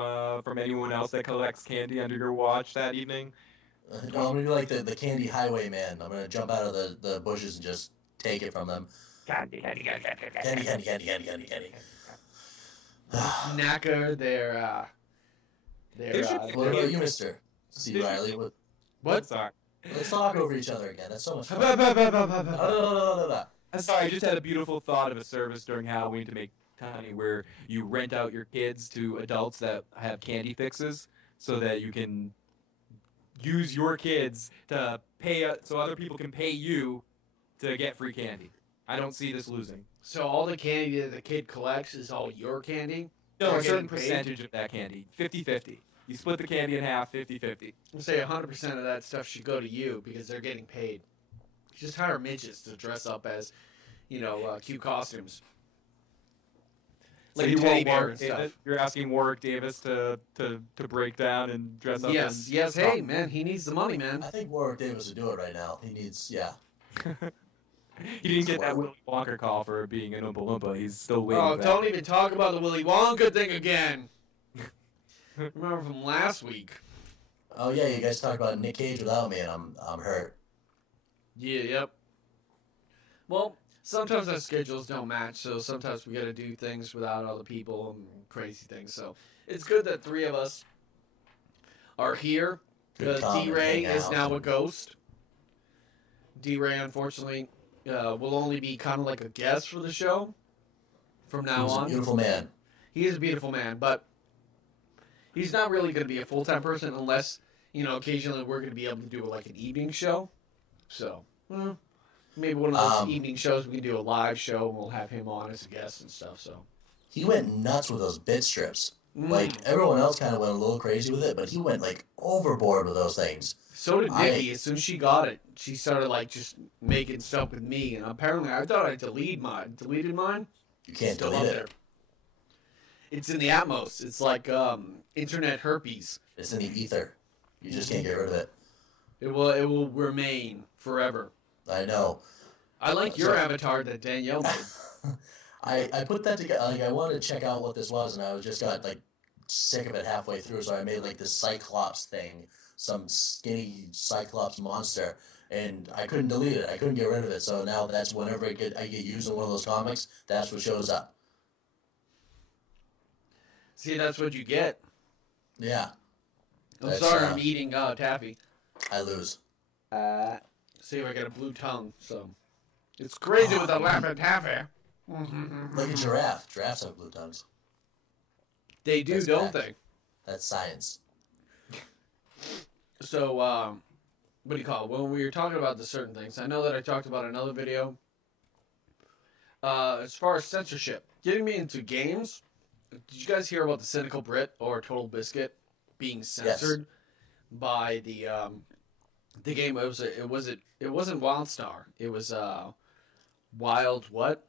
anyone else that collects candy under your watch that evening? No, I'm gonna be like the candy highwayman. I'm gonna jump out of the bushes and just take it from them. Candy. Candy. Knacker, What about you, Mister C. Did you- Riley? What? Sorry. Let's talk over each other again. That's so much fun. I'm sorry, I just had a beautiful thought of a service during Halloween to make money where you rent out your kids to adults that have candy fixes so that you can use your kids to pay so other people can pay you to get free candy. I don't see this losing. So all the candy that the kid collects is all your candy? No, They're a certain getting paid? percentage of that candy. 50-50. You split the candy in half, 50-50. I'll say 100% of that stuff should go to you because they're getting paid. Just hire midgets to dress up as, cute costumes. So Like you a teddy want bear Warwick and Davis? stuff. You're asking Warwick Davis to break down and dress up. Yes, hey, man, he needs the money, man. I think Warwick Davis would do it right now. He needs, yeah. He didn't get that Willy Wonka call for being an Oompa Loompa. He's still waiting. Oh, for don't that. even talk about the Willy Wonka thing again. Remember from last week. Oh yeah, you guys talked about Nick Cage without me, and I'm hurt. Yeah, yep. Well, sometimes our schedules don't match, so sometimes we gotta do things without other people and crazy things. So it's good that three of us are here. Good time to D-Ray hang is out. now a ghost. D-Ray, unfortunately, will only be kind of like a guest for the show from now He's a on. beautiful man. He is a beautiful man, but he's not really going to be a full-time person unless, occasionally we're going to be able to do like an evening show. So, maybe one of those evening shows we can do a live show and we'll have him on as a guest and stuff. So He went nuts with those bit strips. Like, everyone else kind of went a little crazy with it, but he went, like, overboard with those things. So did Nikki. As soon as she got it, she started like just making stuff with me, and apparently I thought I deleted mine. You can't Still delete up it. there. It's in the Atmos. It's like internet herpes. It's in the ether. You just can't get rid of it. It will remain forever. I know. I like your avatar that Danielle made. I put that together. Like, I wanted to check out what this was, and I just got like sick of it halfway through. So I made like this Cyclops thing, some skinny Cyclops monster, and I couldn't delete it. I couldn't get rid of it. So now that's whenever I get used in one of those comics, that's what shows up. See, that's what you get. Yeah. I'm That's, sorry, I'm eating taffy. I lose. See, I got a blue tongue, so it's crazy with the laughing taffy. Like a giraffe. Giraffes have blue tongues. They do, That's don't fact. they? That's science. So, what do you call it? When we were talking about the certain things, I know that I talked about another video. As far as censorship, getting me into games. Did you guys hear about the Cynical Brit or Total Biscuit being censored by the game? It wasn't WildStar. It was Wild what?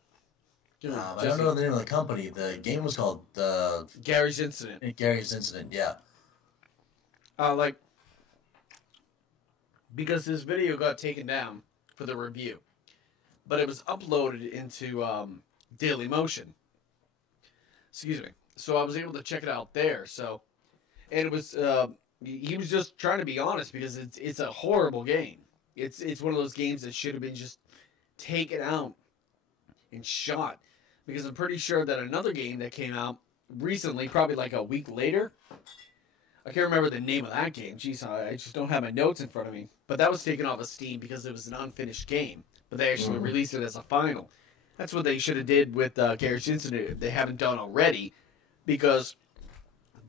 I don't know the name of the company. The game was called Gary's Incident. Gary's Incident. Yeah. Because this video got taken down for the review, but it was uploaded into Dailymotion. Excuse me. So I was able to check it out there. So, and it was he was just trying to be honest because it's a horrible game. It's one of those games that should have been just taken out and shot. Because I'm pretty sure that another game that came out recently, probably like a week later, I can't remember the name of that game. Jeez, I just don't have my notes in front of me. But that was taken off of Steam because it was an unfinished game. But they actually released it as a final. That's what they should have did with Gary's Incident if they haven't done already. Because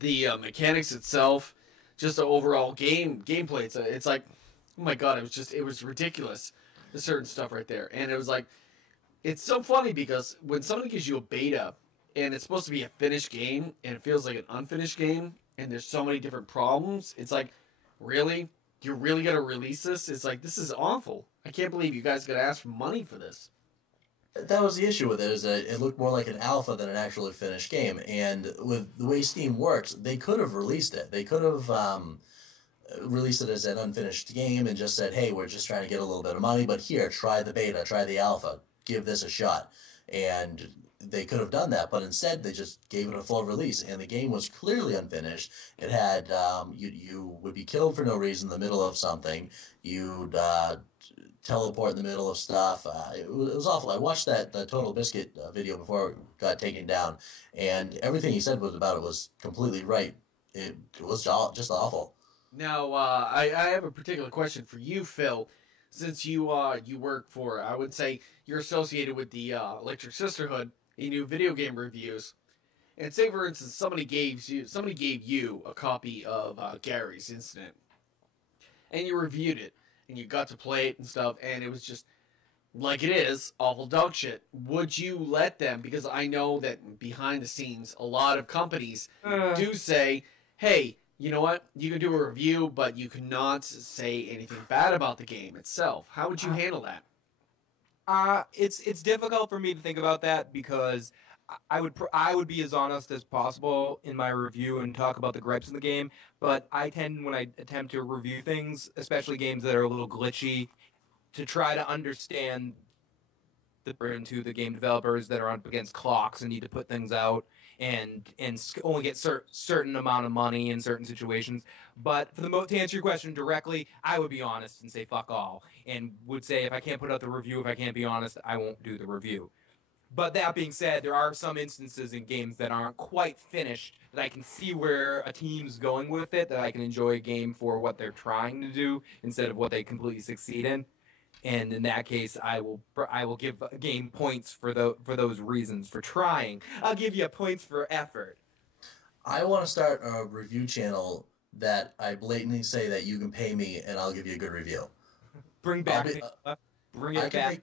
the mechanics itself, just the overall gameplay, it's like, oh my god, it was ridiculous. The certain stuff right there. And it was like, it's so funny because when somebody gives you a beta and it's supposed to be a finished game and it feels like an unfinished game and there's so many different problems, it's like, really? You're really going to release this? It's like, this is awful. I can't believe you guys got to ask for money for this. That was the issue with it, is that it looked more like an alpha than an actually finished game. And with the way Steam works, they could have released it. They could have released it as an unfinished game and just said, hey, we're just trying to get a little bit of money, but here, try the beta, try the alpha, give this a shot. And they could have done that, but instead they just gave it a full release, and the game was clearly unfinished. It had, you would be killed for no reason in the middle of something. You'd teleport in the middle of stuff. It was awful. I watched the Total Biscuit video before it got taken down, and everything he said about it was completely right. It was just awful. Now, I have a particular question for you, Phil. Since you work for, I would say you're associated with the Electric Sisterhood, you do video game reviews, and say for instance somebody gave you a copy of Gary's Incident, and you reviewed it, and you got to play it and stuff, and it was just like it is awful dog shit. Would you let them? Because I know that behind the scenes, a lot of companies do say, "Hey, you know what? You can do a review, but you cannot say anything bad about the game itself." How would you handle that? It's difficult for me to think about that because I would be as honest as possible in my review and talk about the gripes in the game. But I tend, when I attempt to review things, especially games that are a little glitchy, to try to understand into the game developers that are up against clocks and need to put things out and only get certain amount of money in certain situations. But for to answer your question directly, I would be honest and say fuck all, and would say if I can't put out the review, if I can't be honest, I won't do the review. But that being said, there are some instances in games that aren't quite finished that I can see where a team's going with it, that I can enjoy a game for what they're trying to do instead of what they completely succeed in. And in that case, I will give a game points for those reasons, for trying. I'll give you points for effort. I want to start a review channel that I blatantly say that you can pay me and I'll give you a good review. Bring back, bring it back.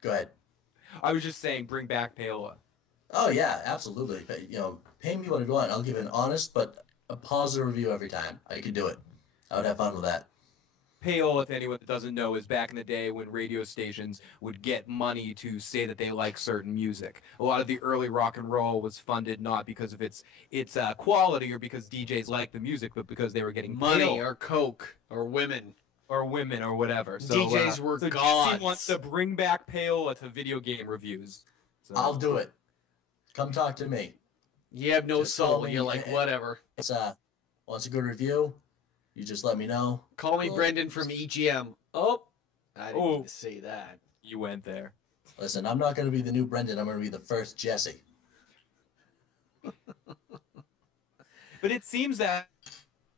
Go ahead. I was just saying, bring back Paola. Oh yeah, absolutely. You know, pay me what you want. I'll give an honest but a positive review every time. I could do it. I would have fun with that. Payola, if anyone doesn't know, is back in the day when radio stations would get money to say that they like certain music. A lot of the early rock and roll was funded not because of its quality or because DJs liked the music, but because they were getting Money payola. or coke or women. Or women or whatever. So, DJs were so gods. Jesse wants to bring back payola to video game reviews. So. I'll do it. Come talk to me. You have no Just call soul. me You're like, whatever. It's wants a good review. You just let me know. Call me Brendan from EGM. Oh, I didn't mean to say that. You went there. Listen, I'm not going to be the new Brendan. I'm going to be the first Jesse. But it seems that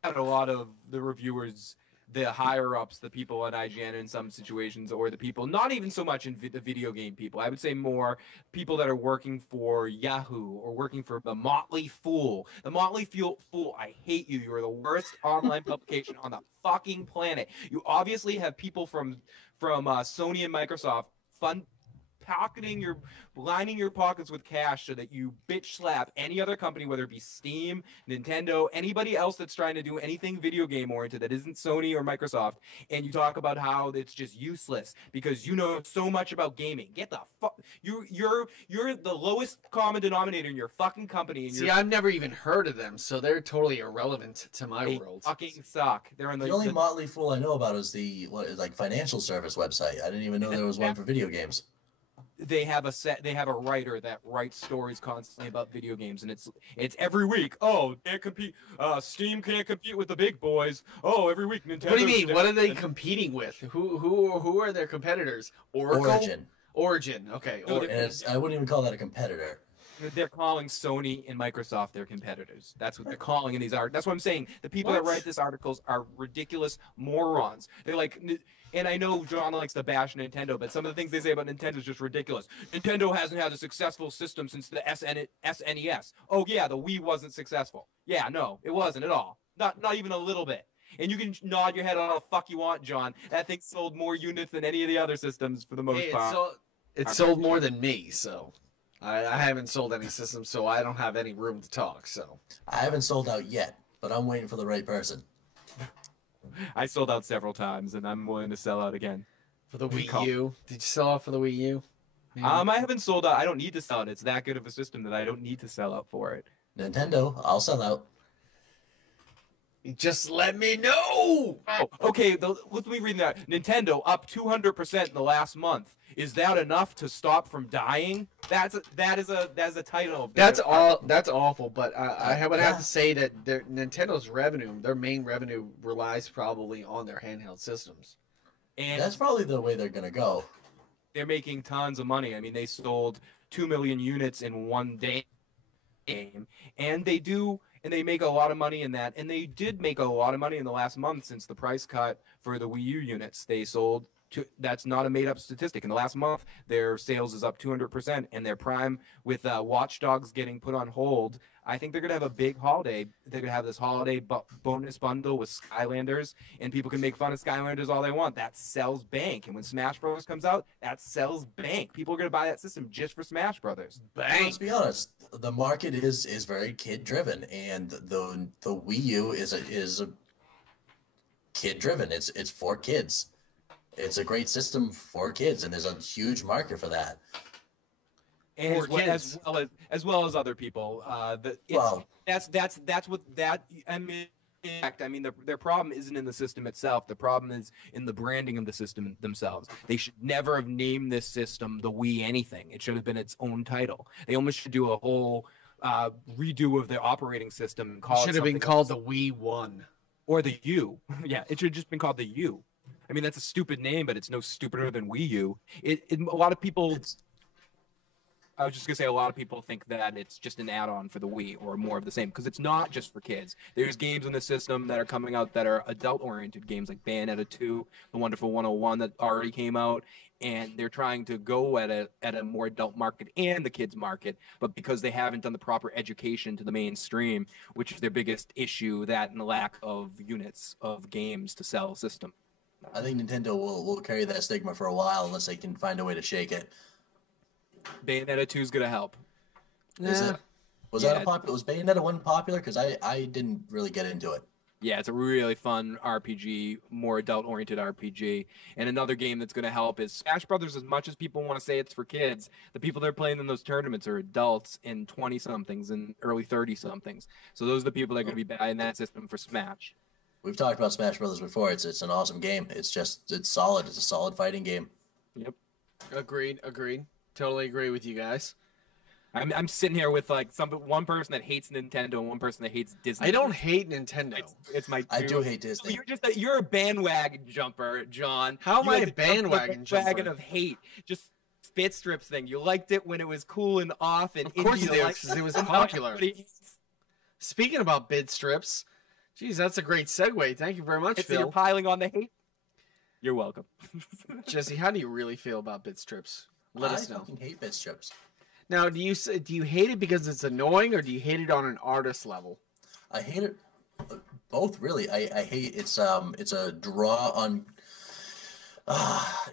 a lot of the reviewers, the higher-ups, the people on IGN in some situations, or the people, not even so much in the video game people, I would say more people that are working for Yahoo or working for the Motley Fool. The Motley Fool, I hate you. You are the worst online publication on the fucking planet. You obviously have people from Sony and Microsoft lining your pockets with cash so that you bitch slap any other company, whether it be Steam, Nintendo, anybody else that's trying to do anything video game oriented that isn't Sony or Microsoft, and you talk about how it's just useless because you know so much about gaming. Get the fuck, you're the lowest common denominator in your fucking company. And See, I've never even heard of them, so they're totally irrelevant to my world. Fucking suck. They're on The only Motley Fool I know about is the financial service website. I didn't even know there was one for video games. They have a writer that writes stories constantly about video games, and it's every week. Oh, can't compete. Steam can't compete with the big boys. Oh, every week Nintendo. What do you mean? What are they competing with? Who are their competitors? Origin. Okay. And I wouldn't even call that a competitor. They're calling Sony and Microsoft their competitors. That's what they're calling in these articles. That's what I'm saying. The people that write these articles are ridiculous morons. They're like, and I know John likes to bash Nintendo, but some of the things they say about Nintendo is just ridiculous. Nintendo hasn't had a successful system since the SNES. Oh yeah, the Wii wasn't successful. Yeah, no, it wasn't at all. Not even a little bit. And you can nod your head all the fuck you want, John. That thing sold more units than any of the other systems for the most part. It sold more than me, so I haven't sold any systems, so I don't have any room to talk. So I haven't sold out yet, but I'm waiting for the right person. I sold out several times, and I'm willing to sell out again. For the Wii U? Did you sell out for the Wii U? I haven't sold out. I don't need to sell it. It's that good of a system that I don't need to sell out for it. Nintendo, I'll sell out. Just let me know! Oh, okay, let me read that. Nintendo up 200% in the last month. Is that enough to stop from dying? That is a title. That's awful. But I would have to say that Nintendo's revenue, their main revenue, relies probably on their handheld systems. And that's probably the way they're gonna go. They're making tons of money. I mean, they sold 2 million units in one day game, and they do. and they make a lot of money in that. And they did make a lot of money in the last month since the price cut for the Wii U units they sold. That's not a made-up statistic. In the last month, their sales is up 200%, and their Prime with Watch Dogs getting put on hold. I think they're going to have a big holiday. They're going to have this holiday bonus bundle with Skylanders, and people can make fun of Skylanders all they want. That sells bank. And when Smash Bros. Comes out, that sells bank. People are going to buy that system just for Smash Brothers. Well, let's be honest. The market is very kid-driven, and the Wii U is a kid-driven. It's for kids. It's a great system for kids, and there's a huge market for that. And as well as other people. That's what that. I mean, their problem isn't in the system itself. The problem is in the branding of the system themselves. They should never have named this system the Wii anything. It should have been its own title. They almost should do a whole redo of their operating system. And call it should have been called the Wii 1 or the U. Yeah, it should have just been called the U. I mean, that's a stupid name, but it's no stupider than Wii U. A lot of people. I was just gonna say a lot of people think that it's just an add-on for the Wii or more of the same, because it's not just for kids. There's games in the system that are coming out that are adult-oriented games, like Bayonetta 2, The Wonderful 101 that already came out, and they're trying to go at a more adult market and the kids market, but because they haven't done the proper education to the mainstream, which is their biggest issue, that and the lack of units of games to sell a system. I think Nintendo will carry that stigma for a while unless they can find a way to shake it. Bayonetta 2 is going to help. Was Bayonetta 1 popular? Because I didn't really get into it. Yeah, it's a really fun RPG, more adult-oriented RPG. And another game that's going to help is Smash Brothers. As much as people want to say it's for kids, the people that are playing in those tournaments are adults and 20-somethings and early 30-somethings. So those are the people that are going to be buying that system for Smash. We've talked about Smash Brothers before. It's an awesome game. It's solid. It's a solid fighting game. Yep. Agreed. Totally agree with you guys. I'm sitting here with like one person that hates Nintendo and one person that hates Disney. I don't hate Nintendo. It's my. I do hate Disney. You're a bandwagon jumper, John. How am I a bandwagon jumper? Bandwagon of hate. Just bit strips thing. You liked it when it was cool and off, and of course you did, because it was popular. Speaking about bid strips, geez, that's a great segue. Thank you very much, Phil. You're piling on the hate. You're welcome. Jesse, how do you really feel about bid strips? Let us know. I fucking hate bid strips. Now, do you hate it because it's annoying, or do you hate it on an artist level? I hate it both, really. I hate it's a draw on.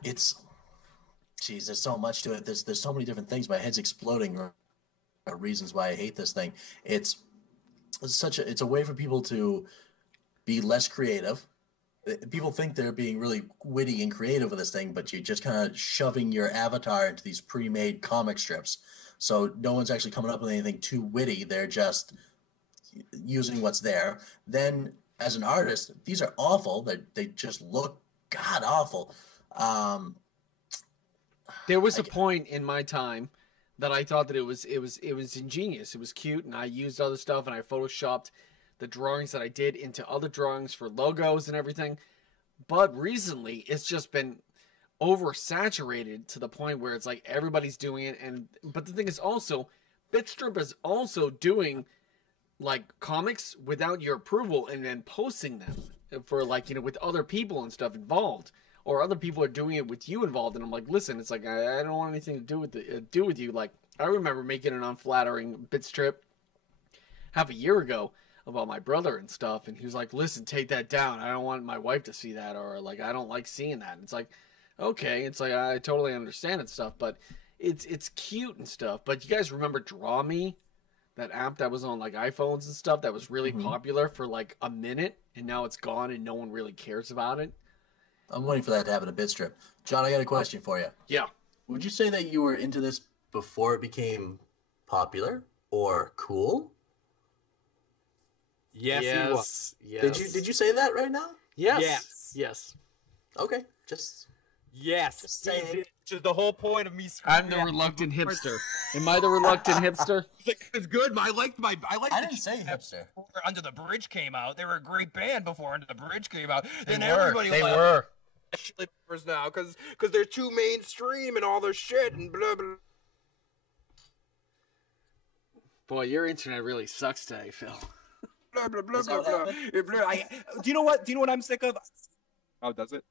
Geez, there's so much to it. There's so many different things. My head's exploding. Reasons why I hate this thing. It's a way for people to be less creative. People think they're being really witty and creative with this thing, but you're just kind of shoving your avatar into these pre-made comic strips. So no one's actually coming up with anything too witty. They're just using what's there. Then, as an artist, these are awful. They just look god awful. There was a point in my time that I thought that it was ingenious. It was cute, and I used other stuff, and I photoshopped the drawings that I did into other drawings for logos and everything. But recently, it's just been oversaturated to the point where it's like everybody's doing it. But the thing is also, Bitstrip is also doing like comics without your approval and then posting them for like, with other people and stuff involved, or other people are doing it with you involved. And I'm like, listen, it's like, I don't want anything to do with you. Like, I remember making an unflattering Bitstrip half a year ago about my brother and stuff, and he was like, listen, take that down. I don't want my wife to see that, or like, I don't like seeing that. And it's like, okay, it's like, I totally understand and stuff, but it's cute and stuff. But you guys remember Draw Me, that app that was on like iPhones and stuff that was really popular for like a minute, and now it's gone and no one really cares about it? I'm waiting for that to happen to Bitstrip. John, I got a question for you. Yeah. Would you say that you were into this before it became popular or cool? Yes, he was. Yes. Did you say that right now? Yes. Yes. Okay, just saying. Which is the whole point of me. I'm the reluctant hipster. Am I the reluctant hipster? It's good. I liked. I didn't say hipster. Under the Bridge came out. They were a great band before Under the Bridge came out. They everybody were. Chili Peppers now because they're too mainstream and all their shit and blah blah. Boy, your internet really sucks today, Phil. blah blah blah That's blah how blah. it Do you know what? Do you know what I'm sick of? Oh, does it?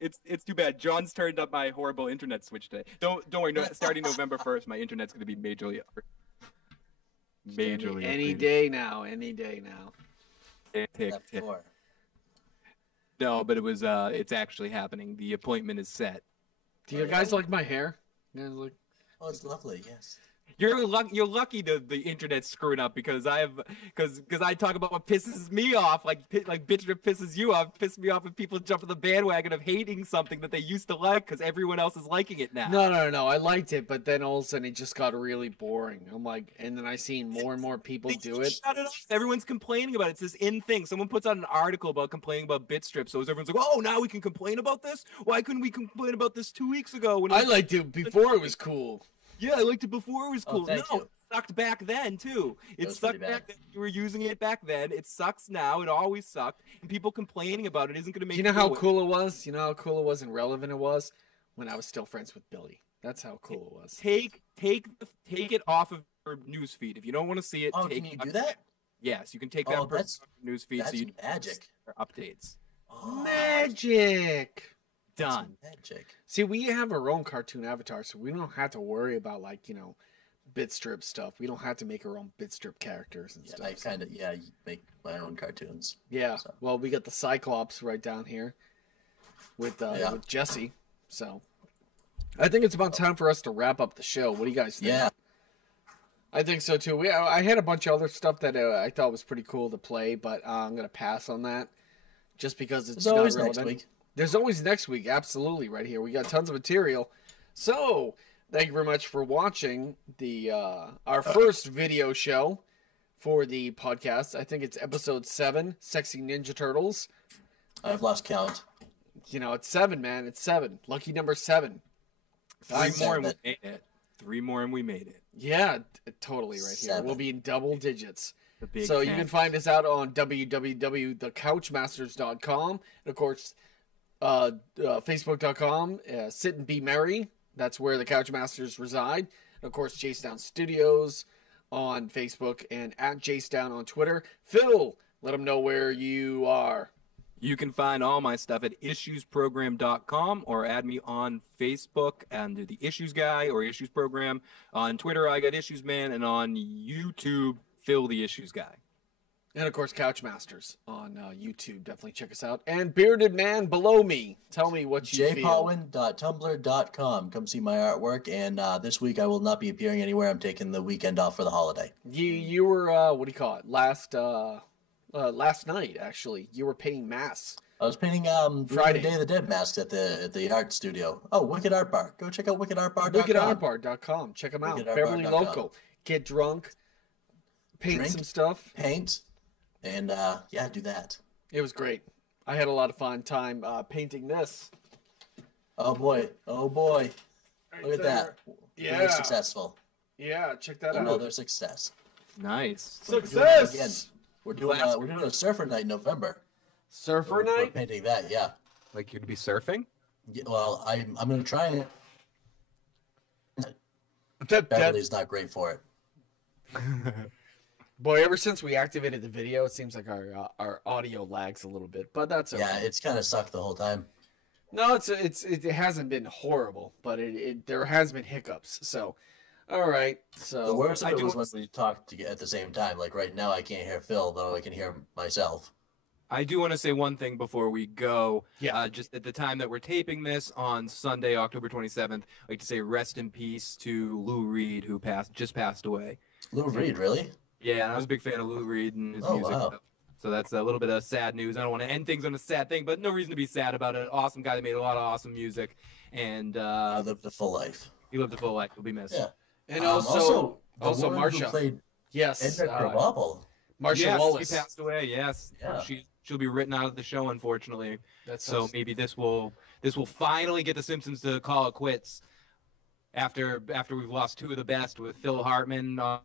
It's too bad. John's turned up my horrible internet switch today. Don't worry. No, starting November 1st, my internet's gonna be majorly Any day now. Tick, tick. before. No, but it's actually happening. The appointment is set. Do you guys like my hair? You guys like... Oh, it's lovely. Yes. You're lucky the internet's screwing up because I talk about what pisses me off, like bitch that pisses you off. Pisses me off when people jump on the bandwagon of hating something that they used to like because everyone else is liking it now. No. I liked it, but then all of a sudden it just got really boring. I'm like, and then I seen more and more people do it. Shut it off. Everyone's complaining about it. It's this in thing. Someone puts out an article about complaining about bit strips, so everyone's like, oh, now we can complain about this? Why couldn't we complain about this 2 weeks ago? When I liked it before it was cool. Yeah, I liked it before it was cool. thank No, you. it sucked back then too. It was sucked pretty back bad. then. You were using it back then. It sucks now. It always sucked. And people complaining about it isn't going to make You know it how go away. cool it was? You know how cool it was and relevant it was? When I was still friends with Billy. That's how cool it was. Take it off of your newsfeed. If you don't want to see it, Oh, take can you it do that? Yes, you can take Oh, that that's newsfeed so you magic. updates. Oh, Magic! that's Done. magic. See, we have our own cartoon avatar, so we don't have to worry about, like, you know, bit strip stuff. We don't have to make our own bit strip characters and Yeah, stuff. I kind of make my own cartoons. Yeah. So. Well, we got the Cyclops right down here with Jesse. So I think it's about time for us to wrap up the show. What do you guys think? Yeah. I think so too. I had a bunch of other stuff that I thought was pretty cool to play, but I'm gonna pass on that just because it's There's always not next relevant. week. There's always next week, absolutely, right here. We got tons of material. So thank you very much for watching the our first video show for the podcast. I think it's episode 7, Sexy Ninja Turtles. I've lost count. You know, it's 7, man. It's 7. Lucky number 7. Three more and we Seven. made it. 3 more and we made it. Yeah, totally right here. 7. We'll be in double digits. The big So you 10. can find us out on www.thecouchmasters.com. And of course, Facebook.com, Sit and Be Merry. That's where the Couchmasters reside. And of course, Jacedown Studios on Facebook and at Jacedown on Twitter. Phil, let them know where you are. You can find all my stuff at issuesprogram.com or add me on Facebook under the Issues Guy or Issues Program. On Twitter, I got Issues Man, and on YouTube, Phil the Issues Guy. And of course, Couchmasters on YouTube. Definitely check us out. And Bearded Man below me. Tell me what you feel. jpawin.tumblr.com. Come see my artwork. And this week I will not be appearing anywhere. I'm taking the weekend off for the holiday. You were what do you call it? Last night actually. You were painting masks. I was painting Friday. Day of the Dead masks at the art studio. Oh, Wicked Art Bar. Go check out wickedartbar.com. WickedArtBar.com. Check them out. Beverly WickedArtBar.com. Local. Get drunk. Paint Drink. some stuff. Paint. And do that. It was great. I had a lot of fun time painting this. Oh boy. Look at that. Yeah. Very successful. Yeah, check that Another out. success. Nice. Success! We're doing a surfer night in November. Surfer We're night? painting that, yeah. Like you'd be surfing? Yeah, well, I'm going to try it. That- Beverly's not great for it. boy, ever since we activated the video, it seems like our audio lags a little bit, but that's okay. Yeah, it's kind of sucked the whole time. No, it hasn't been horrible, but there has been hiccups. So, all right. So The worst of I it do- was when we talked at the same time. Like right now, I can't hear Phil, though I can hear myself. I do want to say one thing before we go. Yeah. Just at the time that we're taping this on Sunday, October 27th, I'd like to say rest in peace to Lou Reed, who just passed away. Lou Reed, really? Yeah, and I was a big fan of Lou Reed and his Oh, music. wow. So that's a little bit of sad news. I don't want to end things on a sad thing, but no reason to be sad about it. Awesome guy that made a lot of awesome music, and I lived a full life. he lived a full life. He'll be missed. Yeah. and the also woman who Marsha. played Yes, Edna Krabappel. Marsha Yes, Wallace. she passed away. Yes, Yeah. she'll be written out of the show, unfortunately. That's So maybe this will finally get the Simpsons to call it quits after we've lost 2 of the best with Phil Hartman a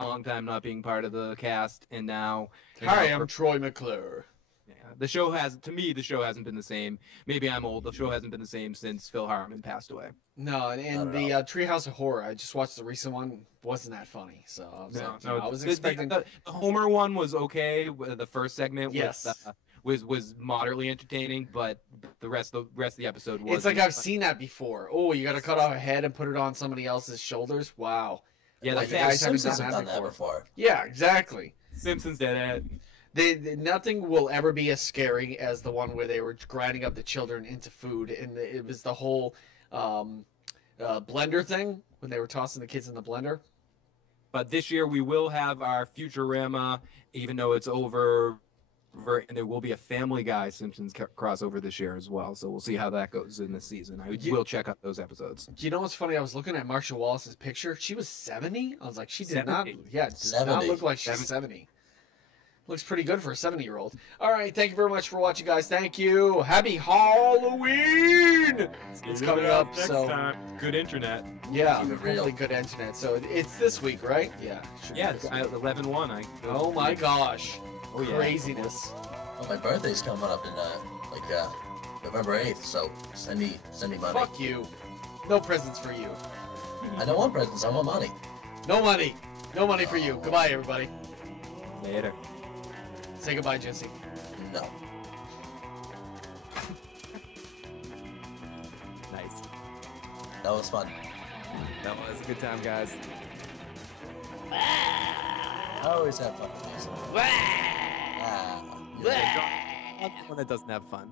long time not being part of the cast, and now Hi, I'm Troy McClure. yeah, The show to me, the show hasn't been the same. Maybe I'm old. The show hasn't been the same since Phil Hartman passed away. No, and the Treehouse of Horror, I just watched the recent one, wasn't that funny. So I was I was expecting the Homer one was okay. The first segment was was moderately entertaining, but the rest of the episode was. It's like I've seen that before. Oh, you got to cut off a head and put it on somebody else's shoulders. Wow. Yeah, like like guys haven't Simpsons done that before. before. Yeah, exactly. Simpsons did it. Nothing will ever be as scary as the one where they were grinding up the children into food, and it was the whole blender thing when they were tossing the kids in the blender. But this year we will have our Futurama, even though it's over, and there will be a Family Guy Simpsons crossover this year as well. So we'll see how that goes in this season. I will check out those episodes. You know what's funny? I was looking at Marsha Wallace's picture. She was 70. I was like, she did 70. not. Yeah, it does not look like she's 70. Looks pretty good for a 70-year-old. All right, thank you very much for watching, guys. Thank you. Happy Halloween! It's coming up, so time. Good internet. yeah, Keep it real. hopefully good internet. So it's this week, right? Yeah. Yeah, it's 11/1. Oh my gosh. Oh, yeah. Craziness. Well, my birthday's coming up in November 8th, so send me money. Fuck you. No presents for you. I don't want presents. I want money. No money. No money for you. Goodbye, everybody. Later. Say goodbye, Jesse. No. Nice. That was fun. That was a good time, guys. I always have fun with these. One that doesn't have fun.